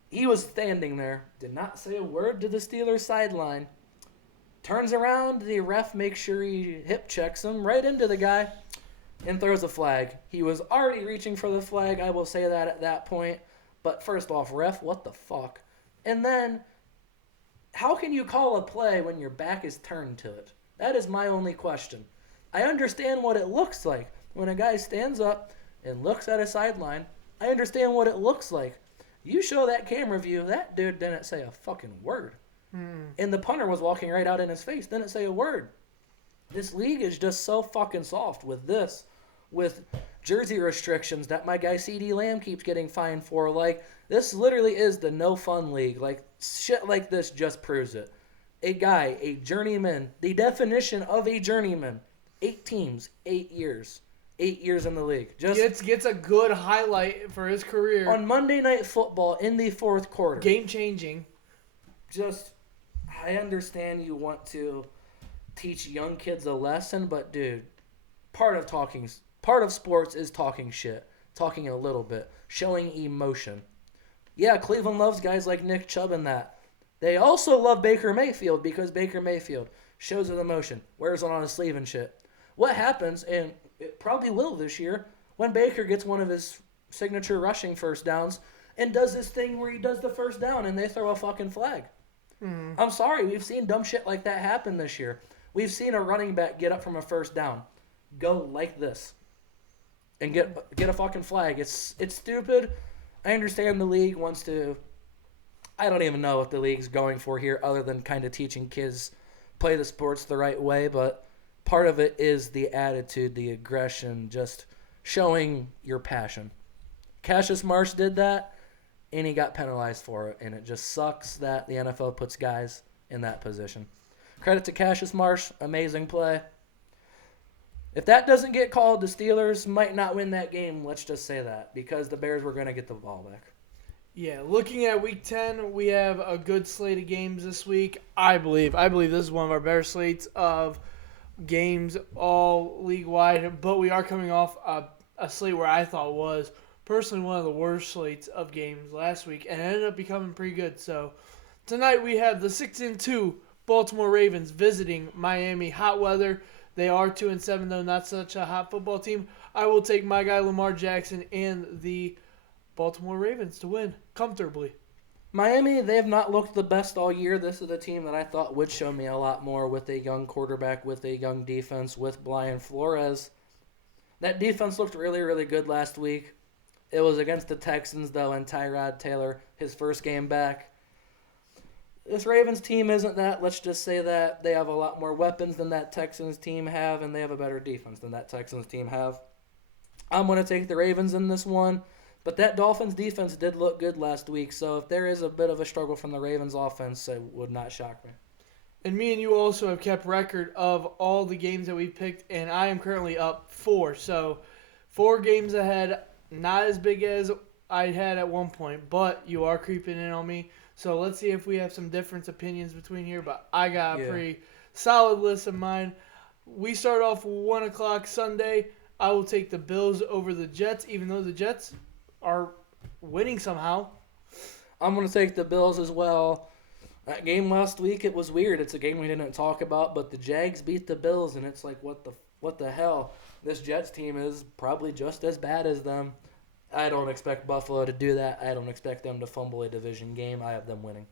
He was standing there, did not say a word to the Steelers sideline. Turns around, the ref makes sure he hip checks him right into the guy and throws a flag. He was already reaching for the flag, I will say that at that point. But first off, ref, what the fuck? And then, how can you call a play when your back is turned to it? That is my only question. I understand what it looks like. When a guy stands up and looks at a sideline, I understand what it looks like. You show that camera view, that dude didn't say a fucking word. And the punter was walking right out in his face, didn't say a word. This league is just so fucking soft with this. With jersey restrictions that my guy CeeDee Lamb keeps getting fined for. Like, this literally is the no fun league. Like, shit like this just proves it. A guy, a journeyman, the definition of a journeyman. 8 teams, 8 years. 8 years in the league. Just gets a good highlight for his career. On Monday Night Football in the 4th quarter. Game changing. I understand you want to teach young kids a lesson, but dude, part of sports is talking shit, talking a little bit, showing emotion. Yeah, Cleveland loves guys like Nick Chubb and that. They also love Baker Mayfield because Baker Mayfield shows with emotion, wears it on his sleeve and shit. What happens, and it probably will this year, when Baker gets one of his signature rushing first downs and does this thing where he does the first down and they throw a fucking flag. I'm sorry, we've seen dumb shit like that happen this year. We've seen a running back get up from a first down, go like this, and get a fucking flag. It's stupid. I understand the league wants to. I don't even know what the league's going for here, other than kind of teaching kids play the sports the right way. But part of it is the attitude, the aggression, just showing your passion. Cassius Marsh did that, and he got penalized for it. And it just sucks that the NFL puts guys in that position. Credit to Cassius Marsh, amazing play. If that doesn't get called, the Steelers might not win that game, let's just say that, because the Bears were going to get the ball back. Yeah, looking at Week 10, we have a good slate of games this week. I believe this is one of our better slates of games all league-wide, but we are coming off a slate where I thought was personally one of the worst slates of games last week, and it ended up becoming pretty good. So tonight we have the 6-2 Baltimore Ravens visiting Miami. Hot weather. They are 2-7 though, not such a hot football team. I will take my guy Lamar Jackson and the Baltimore Ravens to win comfortably. Miami, they have not looked the best all year. This is a team that I thought would show me a lot more with a young quarterback, with a young defense, with Brian Flores. That defense looked really, really good last week. It was against the Texans, though, and Tyrod Taylor, his first game back. This Ravens team isn't that. Let's just say that they have a lot more weapons than that Texans team have, and they have a better defense than that Texans team have. I'm going to take the Ravens in this one, but that Dolphins defense did look good last week, so if there is a bit of a struggle from the Ravens offense, it would not shock me. And me and you also have kept record of all the games that we've picked, and I am currently up 4. So 4 games ahead, not as big as I had at one point, but you are creeping in on me. So let's see if we have some different opinions between here, but I got a pretty solid list of mine. We start off 1 o'clock Sunday. I will take the Bills over the Jets, even though the Jets are winning somehow. I'm going to take the Bills as well. That game last week, it was weird. It's a game we didn't talk about, but the Jags beat the Bills, and it's like, what the hell? This Jets team is probably just as bad as them. I don't expect Buffalo to do that. I don't expect them to fumble a division game. I have them winning.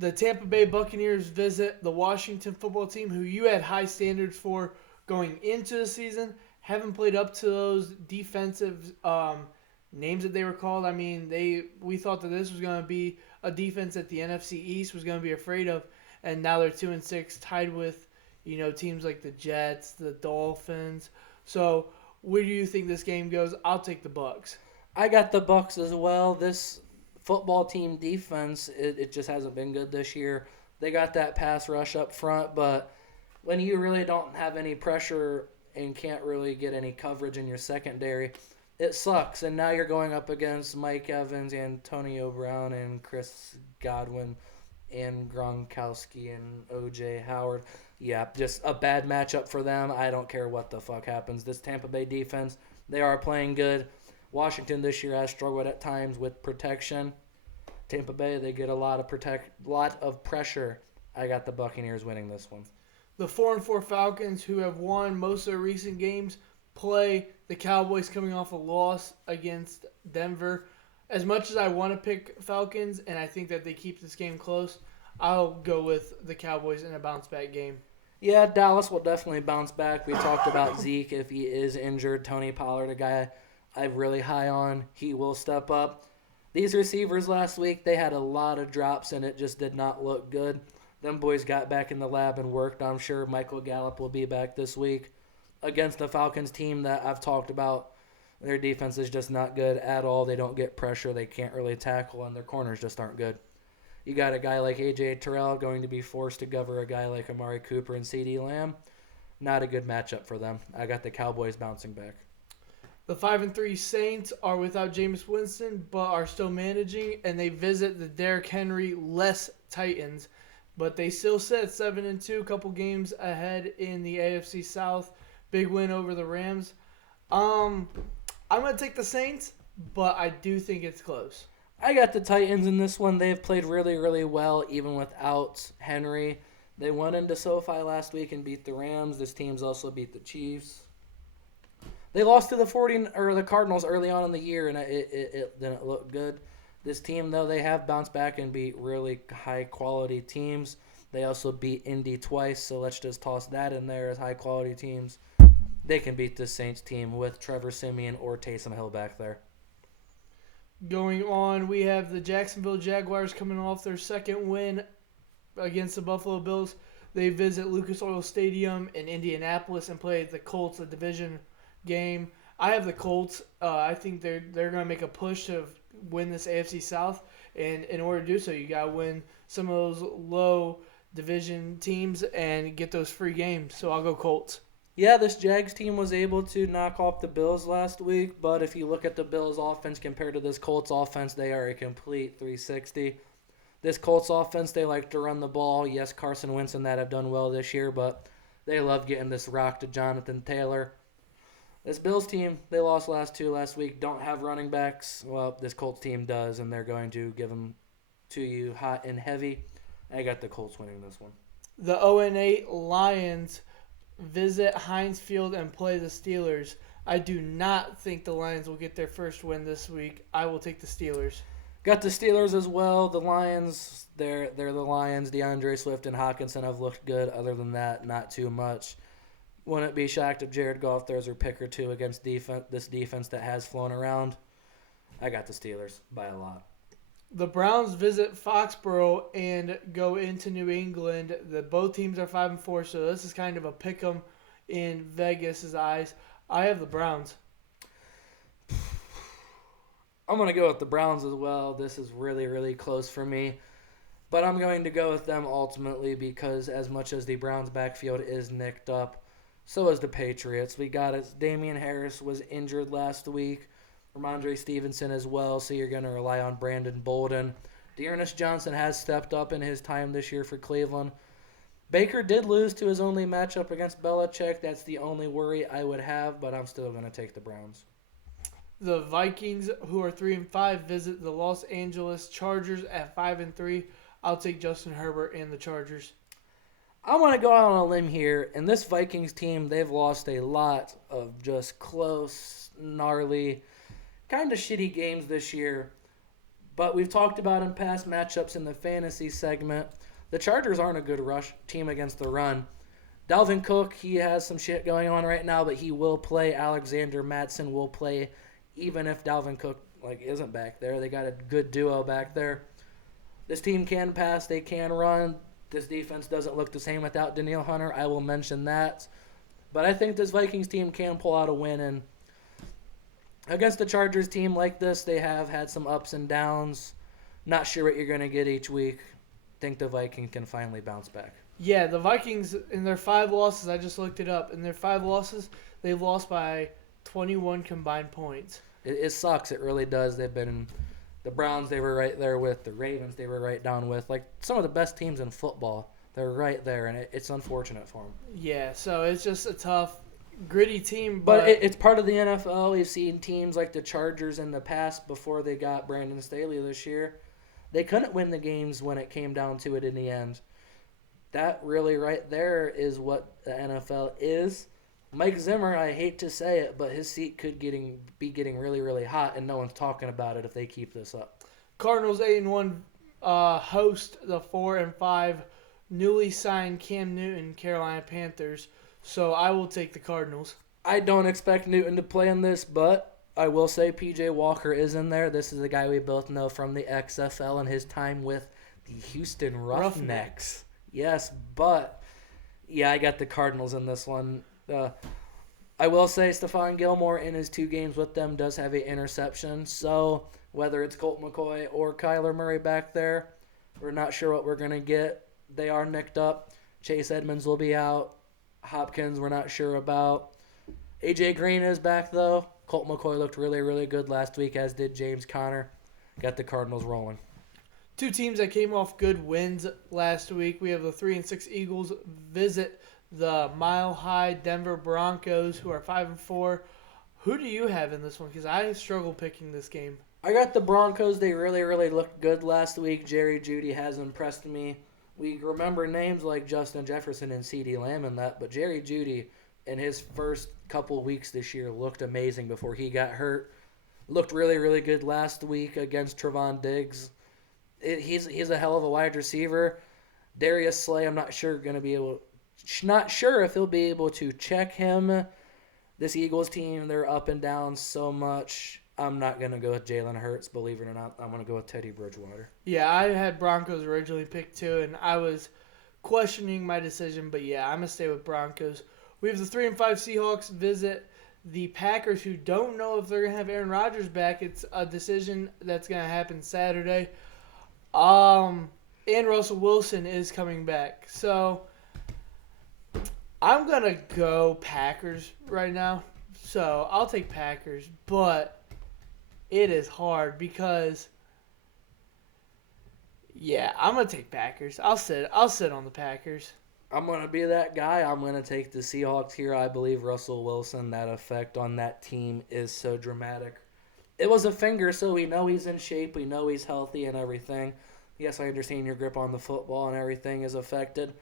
The Tampa Bay Buccaneers visit the Washington football team, who you had high standards for going into the season. Haven't played up to those defensive names that they were called. I mean, we thought that this was going to be a defense that the NFC East was going to be afraid of, and now they're 2-6, tied with teams like the Jets, the Dolphins. So, where do you think this game goes? I'll take the Bucks. I got the Bucks as well. This football team defense, it just hasn't been good this year. They got that pass rush up front, but when you really don't have any pressure and can't really get any coverage in your secondary, it sucks. And now you're going up against Mike Evans, Antonio Brown, and Chris Godwin, and Gronkowski, and O.J. Howard. Yeah, just a bad matchup for them. I don't care what the fuck happens. This Tampa Bay defense, they are playing good. Washington this year has struggled at times with protection. Tampa Bay, they get a lot of pressure. I got the Buccaneers winning this one. The 4-4 Falcons, who have won most of their recent games, play the Cowboys coming off a loss against Denver. As much as I want to pick Falcons, and I think that they keep this game close, I'll go with the Cowboys in a bounce-back game. Yeah, Dallas will definitely bounce back. We talked about Zeke if he is injured. Tony Pollard, a guy I'm really high on, he will step up. These receivers last week, they had a lot of drops, and it just did not look good. Them boys got back in the lab and worked. I'm sure Michael Gallup will be back this week against the Falcons team that I've talked about. Their defense is just not good at all. They don't get pressure. They can't really tackle, and their corners just aren't good. You got a guy like A.J. Terrell going to be forced to cover a guy like Amari Cooper and CeeDee Lamb. Not a good matchup for them. I got the Cowboys bouncing back. The 5-3 Saints are without Jameis Winston, but are still managing, and they visit the Derrick Henry-less Titans. But they still sit 7-2, couple games ahead in the AFC South. Big win over the Rams. I'm going to take the Saints, but I do think it's close. I got the Titans in this one. They've played really, really well, even without Henry. They went into SoFi last week and beat the Rams. This team's also beat the Chiefs. They lost to the Cardinals early on in the year, and it didn't look good. This team, though, they have bounced back and beat really high-quality teams. They also beat Indy twice, so let's just toss that in there as high-quality teams. They can beat this Saints team with Trevor Siemian or Taysom Hill back there. Going on, we have the Jacksonville Jaguars coming off their second win against the Buffalo Bills. They visit Lucas Oil Stadium in Indianapolis and play the Colts, a division game. I have the Colts. I think they're going to make a push to win this AFC South, and in order to do so, you got to win some of those low division teams and get those free games. So I'll go Colts. Yeah, this Jags team was able to knock off the Bills last week, but if you look at the Bills' offense compared to this Colts offense, they are a complete 360. This Colts offense, they like to run the ball. Yes, Carson Wentz and that have done well this year, but they love getting this rock to Jonathan Taylor. This Bills team, they lost last week, don't have running backs. Well, this Colts team does, and they're going to give them to you hot and heavy. I got the Colts winning this one. The 0-8 Lions visit Heinz Field and play the Steelers. I do not think the Lions will get their first win this week. I will take the Steelers. Got the Steelers as well. The Lions, they're the Lions. DeAndre Swift and Hawkinson have looked good. Other than that, not too much. Wouldn't be shocked if Jared Goff throws a pick or two against this defense that has flown around. I got the Steelers by a lot. The Browns visit Foxborough and go into New England. Both teams are 5-4, so this is kind of a pick 'em in Vegas' eyes. I have the Browns. I'm going to go with the Browns as well. This is really, really close for me. But I'm going to go with them ultimately because as much as the Browns' backfield is nicked up, so is the Patriots. We got it. Damian Harris was injured last week. Ramondre Stevenson as well, so you're going to rely on Brandon Bolden. Dearness Johnson has stepped up in his time this year for Cleveland. Baker did lose to his only matchup against Belichick. That's the only worry I would have, but I'm still going to take the Browns. The Vikings, who are 3-5, visit the Los Angeles Chargers at 5-3. I'll take Justin Herbert and the Chargers. I want to go out on a limb here, and this Vikings team, they've lost a lot of just close, gnarly, kind of shitty games this year. But we've talked about in past matchups in the fantasy segment, the Chargers aren't a good rush team against the run. Dalvin Cook, he has some shit going on right now, but he will play. Alexander Mattison will play even if Dalvin Cook isn't back there. They got a good duo back there. This team can pass, they can run. This defense doesn't look the same without Danielle Hunter. I will mention that. But I think this Vikings team can pull out a win. And against the Chargers team like this, they have had some ups and downs. Not sure what you're going to get each week. Think the Vikings can finally bounce back. Yeah, the Vikings, in their 5 losses, I just looked it up. In their 5 losses, they've lost by 21 combined points. It sucks. It really does. They've been the Browns. They were right there with the Ravens. They were right down with like some of the best teams in football. They're right there, and it's unfortunate for them. Yeah, so it's just a tough, gritty team. But it's part of the NFL. We've seen teams like the Chargers in the past before they got Brandon Staley this year. They couldn't win the games when it came down to it in the end. That really right there is what the NFL is. Mike Zimmer, I hate to say it, but his seat could be getting really, really hot, and no one's talking about it if they keep this up. Cardinals 8-1 host the 4-5 newly signed Cam Newton Carolina Panthers. So I will take the Cardinals. I don't expect Newton to play in this, but I will say P.J. Walker is in there. This is a guy we both know from the XFL and his time with the Houston Roughnecks. Yes, but, yeah, I got the Cardinals in this one. I will say Stephon Gilmore in his 2 games with them does have an interception. So whether it's Colt McCoy or Kyler Murray back there, we're not sure what we're going to get. They are nicked up. Chase Edmonds will be out. Hopkins we're not sure about. A.J. Green is back, though. Colt McCoy looked really, really good last week, as did James Conner. Got the Cardinals rolling. 2 teams that came off good wins last week. We have the 3-6 Eagles visit the Mile High Denver Broncos, who are 5-4. Who do you have in this one? Because I struggle picking this game. I got the Broncos. They really, really looked good last week. Jerry Jeudy has impressed me. We remember names like Justin Jefferson and CeeDee Lamb and that, but Jerry Jeudy in his first couple weeks this year looked amazing before he got hurt. Looked really, really good last week against Trevon Diggs. He's a hell of a wide receiver. Darius Slay, I'm not sure if he'll be able to check him. This Eagles team, they're up and down so much. I'm not going to go with Jalen Hurts, believe it or not. I'm going to go with Teddy Bridgewater. Yeah, I had Broncos originally picked too, and I was questioning my decision, but yeah, I'm going to stay with Broncos. We have the 3-5 Seahawks visit the Packers, who don't know if they're going to have Aaron Rodgers back. It's a decision that's going to happen Saturday. And Russell Wilson is coming back. So I'm going to go Packers right now. So I'll take Packers, but it is hard because, yeah, I'm going to take Packers. I'll sit on the Packers. I'm going to be that guy. I'm going to take the Seahawks here. I believe Russell Wilson, that effect on that team is so dramatic. It was a finger, so we know he's in shape. We know he's healthy and everything. Yes, I understand your grip on the football and everything is affected.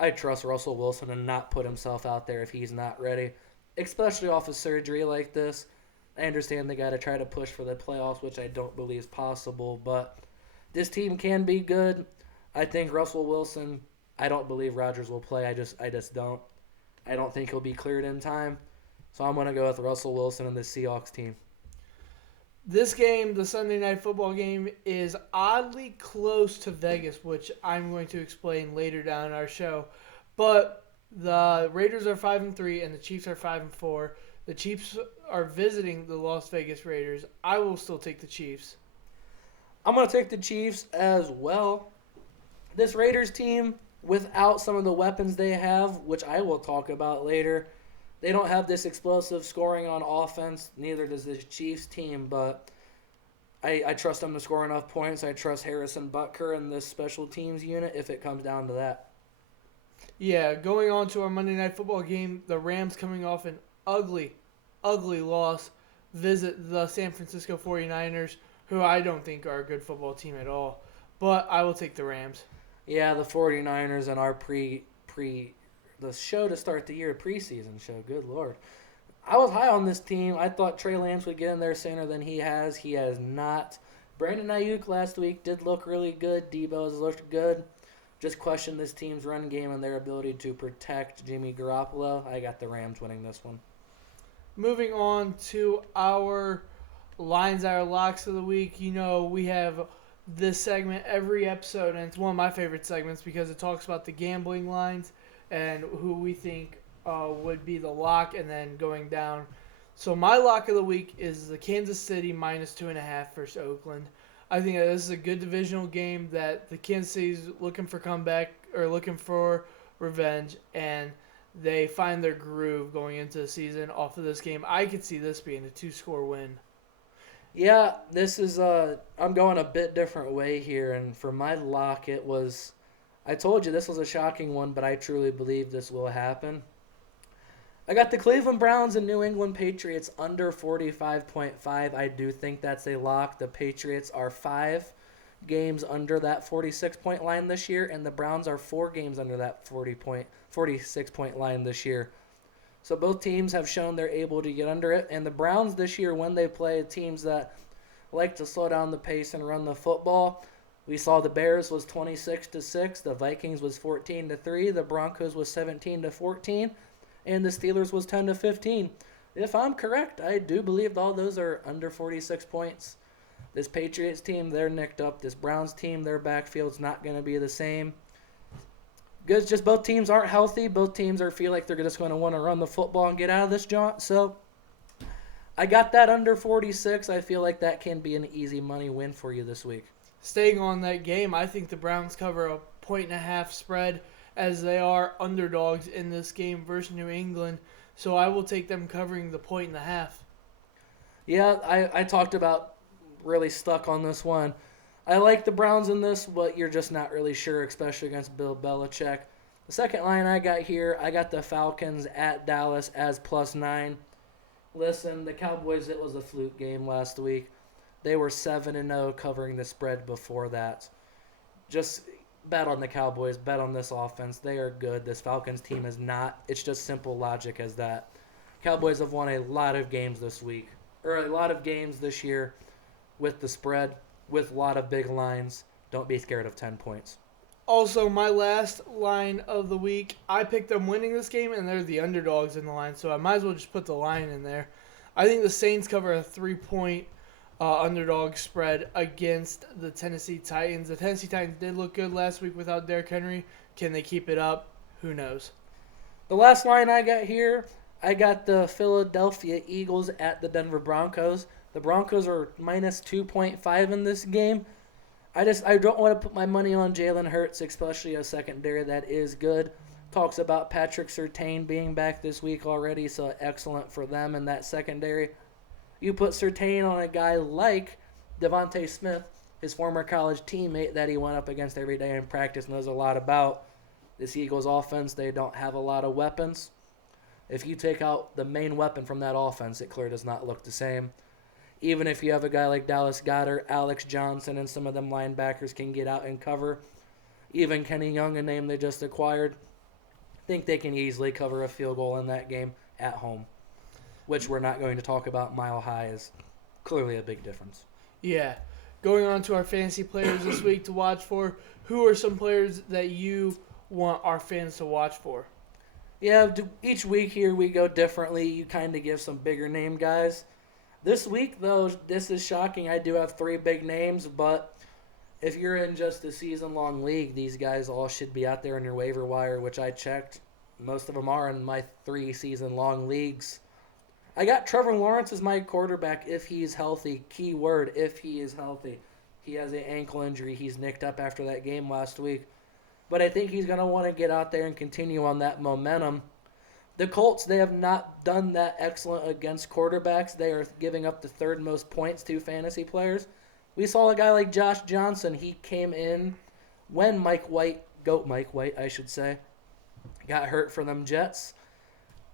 I trust Russell Wilson to not put himself out there if he's not ready, especially off a surgery like this. I understand they got to try to push for the playoffs, which I don't believe is possible, but this team can be good. I think Russell Wilson, I don't believe Rodgers will play. I just don't. I don't think he'll be cleared in time. So I'm going to go with Russell Wilson and the Seahawks team. This game, the Sunday Night Football game, is oddly close to Vegas, which I'm going to explain later down in our show. But the Raiders are 5-3 and the Chiefs are 5-4. The Chiefs are visiting the Las Vegas Raiders. I will still take the Chiefs. I'm going to take the Chiefs as well. This Raiders team, without some of the weapons they have, which I will talk about later, they don't have this explosive scoring on offense. Neither does the Chiefs team, but I trust them to score enough points. I trust Harrison Butker and this special teams unit if it comes down to that. Yeah, going on to our Monday Night Football game, the Rams coming off an ugly loss, visit the San Francisco 49ers, who I don't think are a good football team at all. But I will take the Rams. Yeah, the 49ers and our the show to start the year, preseason show, good Lord. I was high on this team. I thought Trey Lance would get in there sooner than he has. He has not. Brandon Ayuk last week did look really good. Debo has looked good. Just question this team's run game and their ability to protect Jimmy Garoppolo. I got the Rams winning this one. Moving on to our lines, our locks of the week. You know, we have this segment every episode, and it's one of my favorite segments because it talks about the gambling lines and who we think would be the lock, and then going down. So my lock of the week is the Kansas City -2.5 versus Oakland. I think that this is a good divisional game that the Kansas City's looking for comeback or looking for revenge, and they find their groove going into the season off of this game. I could see this being a 2-score win. Yeah, this is I'm going a bit different way here, and for my lock, it was. I told you this was a shocking one, but I truly believe this will happen. I got the Cleveland Browns and New England Patriots under 45.5. I do think that's a lock. The Patriots are 5 games under that 46-point line this year, and the Browns are 4 games under that 46-point line this year. So both teams have shown they're able to get under it. And the Browns this year, when they play teams that like to slow down the pace and run the football, we saw the Bears was 26-6, the Vikings was 14-3, the Broncos was 17-14, and the Steelers was 10-15. If I'm correct, I do believe all those are under 46 points. This Patriots team, they're nicked up. This Browns team, their backfield's not going to be the same. Because just both teams aren't healthy. Both teams feel like they're just going to want to run the football and get out of this jaunt. So I got that under 46. I feel like that can be an easy money win for you this week. Staying on that game, I think the Browns cover a 1.5 spread as they are underdogs in this game versus New England. So I will take them covering the 1.5. Yeah, I talked about really stuck on this one. I like the Browns in this, but you're just not really sure, especially against Bill Belichick. The second line I got here, I got the Falcons at Dallas as +9. Listen, the Cowboys, it was a fluke game last week. They were 7-0 covering the spread before that. Just bet on the Cowboys, bet on this offense. They are good. This Falcons team is not. It's just simple logic as that. Cowboys have won a lot of games this week, or a lot of games this year with the spread, with a lot of big lines. Don't be scared of 10 points. Also, my last line of the week, I picked them winning this game, and they're the underdogs in the line, so I might as well just put the line in there. I think the Saints cover a 3-point underdog spread against the Tennessee Titans. The Tennessee Titans did look good last week without Derrick Henry. Can they keep it up? Who knows? The last line I got here, I got the Philadelphia Eagles at the Denver Broncos. The Broncos are -2.5 in this game. I don't want to put my money on Jalen Hurts, especially a secondary that is good. Talks about Patrick Surtain being back this week already, so excellent for them in that secondary. You put Surtain on a guy like Devontae Smith, his former college teammate that he went up against every day in practice, knows a lot about. This Eagles offense, they don't have a lot of weapons. If you take out the main weapon from that offense, it clearly does not look the same. Even if you have a guy like Dallas Goedert, Alex Johnson, and some of them linebackers can get out and cover. Even Kenny Young, a name they just acquired, think they can easily cover a field goal in that game at home, which we're not going to talk about. Mile high is clearly a big difference. Yeah. Going on to our fantasy players this week to watch for, who are some players that you want our fans to watch for? Yeah, each week here we go differently. You kind of give some bigger name guys. This week, though, this is shocking. I do have 3 big names, but if you're in just a season-long league, these guys all should be out there on your waiver wire, which I checked. Most of them are in my 3 season-long leagues. I got Trevor Lawrence as my quarterback if he's healthy. Key word, if he is healthy. He has an ankle injury. He's nicked up after that game last week. But I think he's going to want to get out there and continue on that momentum. The Colts, they have not done that excellent against quarterbacks. They are giving up the 3rd most points to fantasy players. We saw a guy like Josh Johnson. He came in when Mike White, I should say, got hurt for them Jets.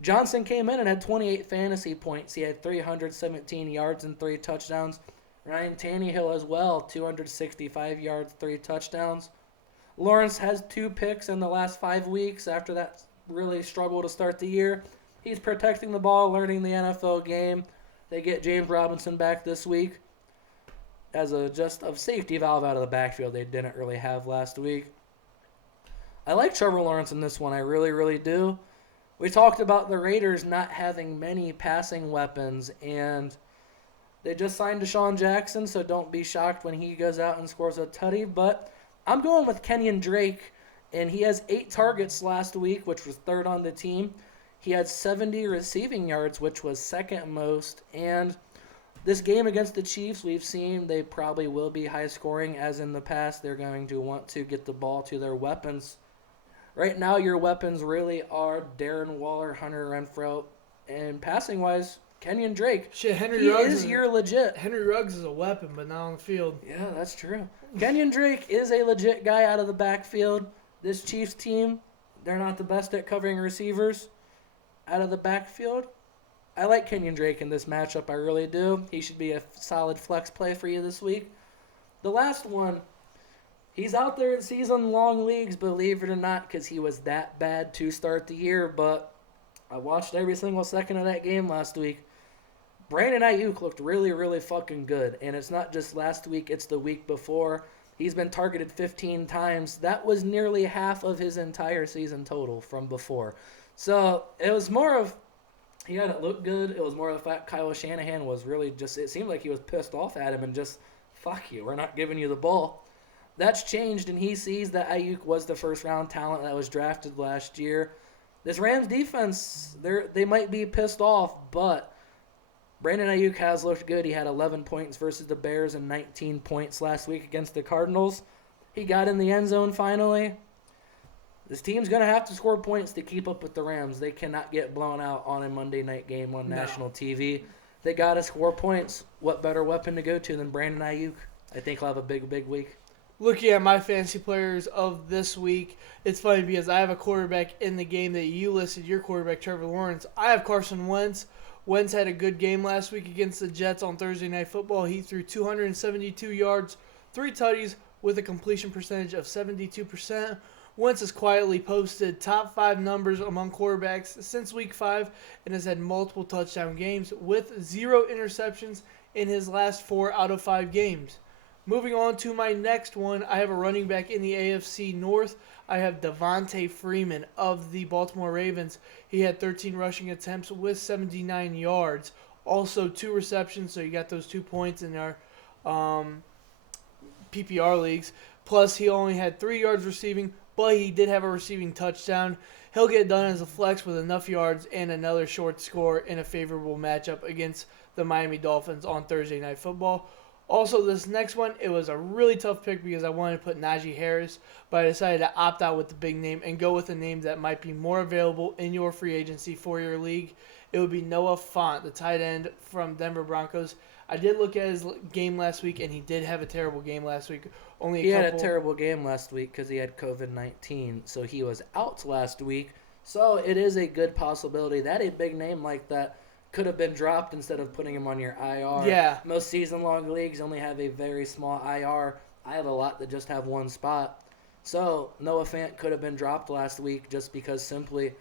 Johnson came in and had 28 fantasy points. He had 317 yards and 3 touchdowns. Ryan Tannehill as well, 265 yards, 3 touchdowns. Lawrence has 2 picks in the last 5 weeks after that really struggled to start the year. He's protecting the ball, learning the NFL game. They get James Robinson back this week as a safety valve out of the backfield they didn't really have last week. I like Trevor Lawrence in this one. I really, really do. We talked about the Raiders not having many passing weapons, and They just signed Deshaun Jackson, so don't be shocked when he goes out and scores a tutty. But I'm going with Kenyon Drake, and he has 8 targets last week, which was third on the team. He had 70 receiving yards, which was second most. And this game against the Chiefs, we've seen they probably will be high scoring, as in the past. They're going to want to get the ball to their weapons. Right now, your weapons really are Darren Waller, Hunter Renfrow, and passing-wise, Kenyon Drake. Shit, He is your legit. Henry Ruggs is a weapon, but not on the field. Yeah, that's true. Kenyon Drake is a legit guy out of the backfield. This Chiefs team, they're not the best at covering receivers out of the backfield. I like Kenyon Drake in this matchup. I really do. He should be a solid flex play for you this week. The last one, he's out there in season-long leagues, believe it or not, because he was that bad to start the year. But I watched every single second of that game last week. Brandon Ayuk looked really, really fucking good. And it's not just last week, it's the week before. He's been targeted 15 times. That was nearly half of his entire season total from before. So it was more of, he hadn't looked good. It was more of the fact Kyle Shanahan was really just, it seemed like he was pissed off at him and just, fuck you, we're not giving you the ball. That's changed, and he sees that Ayuk was the first-round talent that was drafted last year. This Rams defense, they might be pissed off, but Brandon Ayuk has looked good. He had 11 points versus the Bears and 19 points last week against the Cardinals. He got in the end zone finally. This team's going to have to score points to keep up with the Rams. They cannot get blown out on a Monday night game on national TV. They got to score points. What better weapon to go to than Brandon Ayuk? I think he'll have a big, big week. Looking at my fantasy players of this week, it's funny because I have a quarterback in the game that you listed, your quarterback, Trevor Lawrence. I have Carson Wentz. Wentz had a good game last week against the Jets on Thursday Night Football. He threw 272 yards, 3 tutties with a completion percentage of 72%. Wentz has quietly posted top 5 numbers among quarterbacks since Week 5 and has had multiple touchdown games with 0 interceptions in his last 4 out of 5 games. Moving on to my next one, I have a running back in the AFC North. I have Devontae Freeman of the Baltimore Ravens. He had 13 rushing attempts with 79 yards. Also 2 receptions, so you got those 2 points in our PPR leagues. Plus, he only had 3 yards receiving, but he did have a receiving touchdown. He'll get done as a flex with enough yards and another short score in a favorable matchup against the Miami Dolphins on Thursday Night Football. Also, this next one, it was a really tough pick because I wanted to put Najee Harris, but I decided to opt out with the big name and go with a name that might be more available in your free agency for your league. It would be Noah Fant, the tight end from Denver Broncos. I did look at his game last week, and he did have a terrible game last week. He had a terrible game last week because he had COVID-19, so he was out last week. So it is a good possibility that a big name like that could have been dropped instead of putting him on your IR. Yeah. Most season-long leagues only have a very small IR. I have a lot that just have one spot. So Noah Fant could have been dropped last week just because simply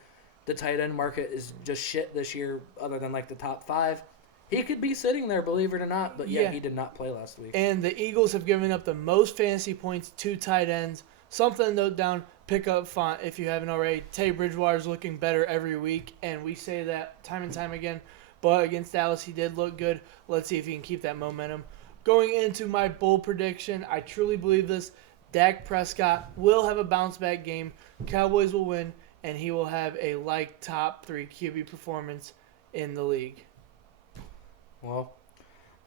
the tight end market is just shit this year other than like the top 5. He could be sitting there, believe it or not, but yeah, he did not play last week. And the Eagles have given up the most fantasy points to tight ends. Something to note down, pick up Font if you haven't already. Teddy Bridgewater's looking better every week, and we say that time and time again. But against Dallas, he did look good. Let's see if he can keep that momentum. Going into my bold prediction, I truly believe this. Dak Prescott will have a bounce-back game. Cowboys will win, and he will have a top 3 QB performance in the league. Well,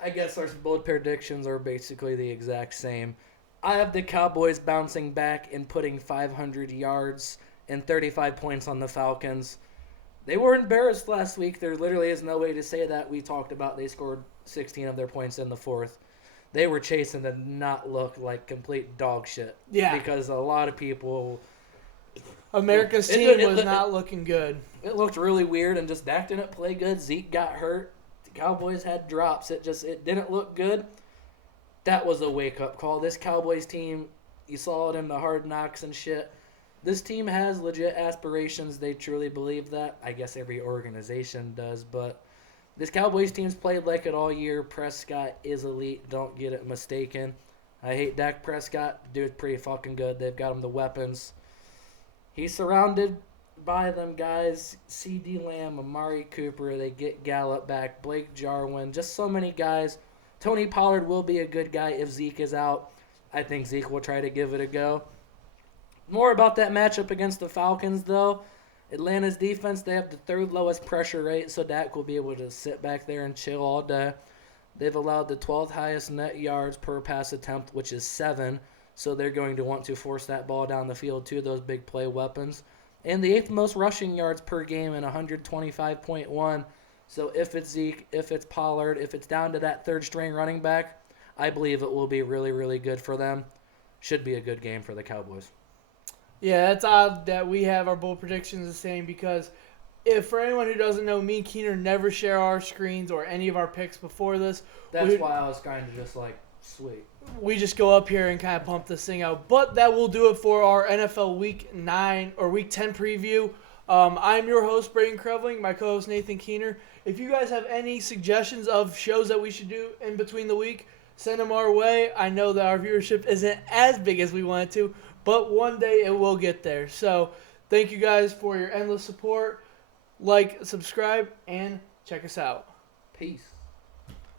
I guess our bold predictions are basically the exact same. I have the Cowboys bouncing back and putting 500 yards and 35 points on the Falcons. They were embarrassed last week. There literally is no way to say that. We talked about they scored 16 of their points in the 4th. They were chasing to not look like complete dog shit. Yeah. Because a lot of people... America's team was not looking good. It looked really weird, and just Dak didn't play good. Zeke got hurt. The Cowboys had drops. It didn't look good. That was a wake-up call. This Cowboys team, you saw it in the Hard Knocks and shit. This team has legit aspirations. They truly believe that. I guess every organization does, but this Cowboys team's played like it all year. Prescott is elite. Don't get it mistaken. I hate Dak Prescott. The dude's pretty fucking good. They've got him the weapons. He's surrounded by them guys. CeeDee Lamb, Amari Cooper. They get Gallup back. Blake Jarwin. Just so many guys Tony Pollard will be a good guy if Zeke is out. I think Zeke will try to give it a go. More about that matchup against the Falcons, though. Atlanta's defense, they have the third lowest pressure rate, so Dak will be able to sit back there and chill all day. They've allowed the 12th highest net yards per pass attempt, which is 7, so they're going to want to force that ball down the field to those big play weapons. And the 8th most rushing yards per game in 125.1. So if it's Zeke, if it's Pollard, if it's down to that third-string running back, I believe it will be really, really good for them. Should be a good game for the Cowboys. Yeah, it's odd that we have our bold predictions the same because if for anyone who doesn't know, me and Keener never share our screens or any of our picks before this. That's why I was kind of just like, sweet. We just go up here and kind of pump this thing out. But that will do it for our NFL Week 9 or Week 10 preview. I'm your host, Braden Krevling, my co-host, Nathan Keener. If you guys have any suggestions of shows that we should do in between the week, send them our way. I know that our viewership isn't as big as we want it to, but one day it will get there. So thank you guys for your endless support. Like, subscribe, and check us out. Peace.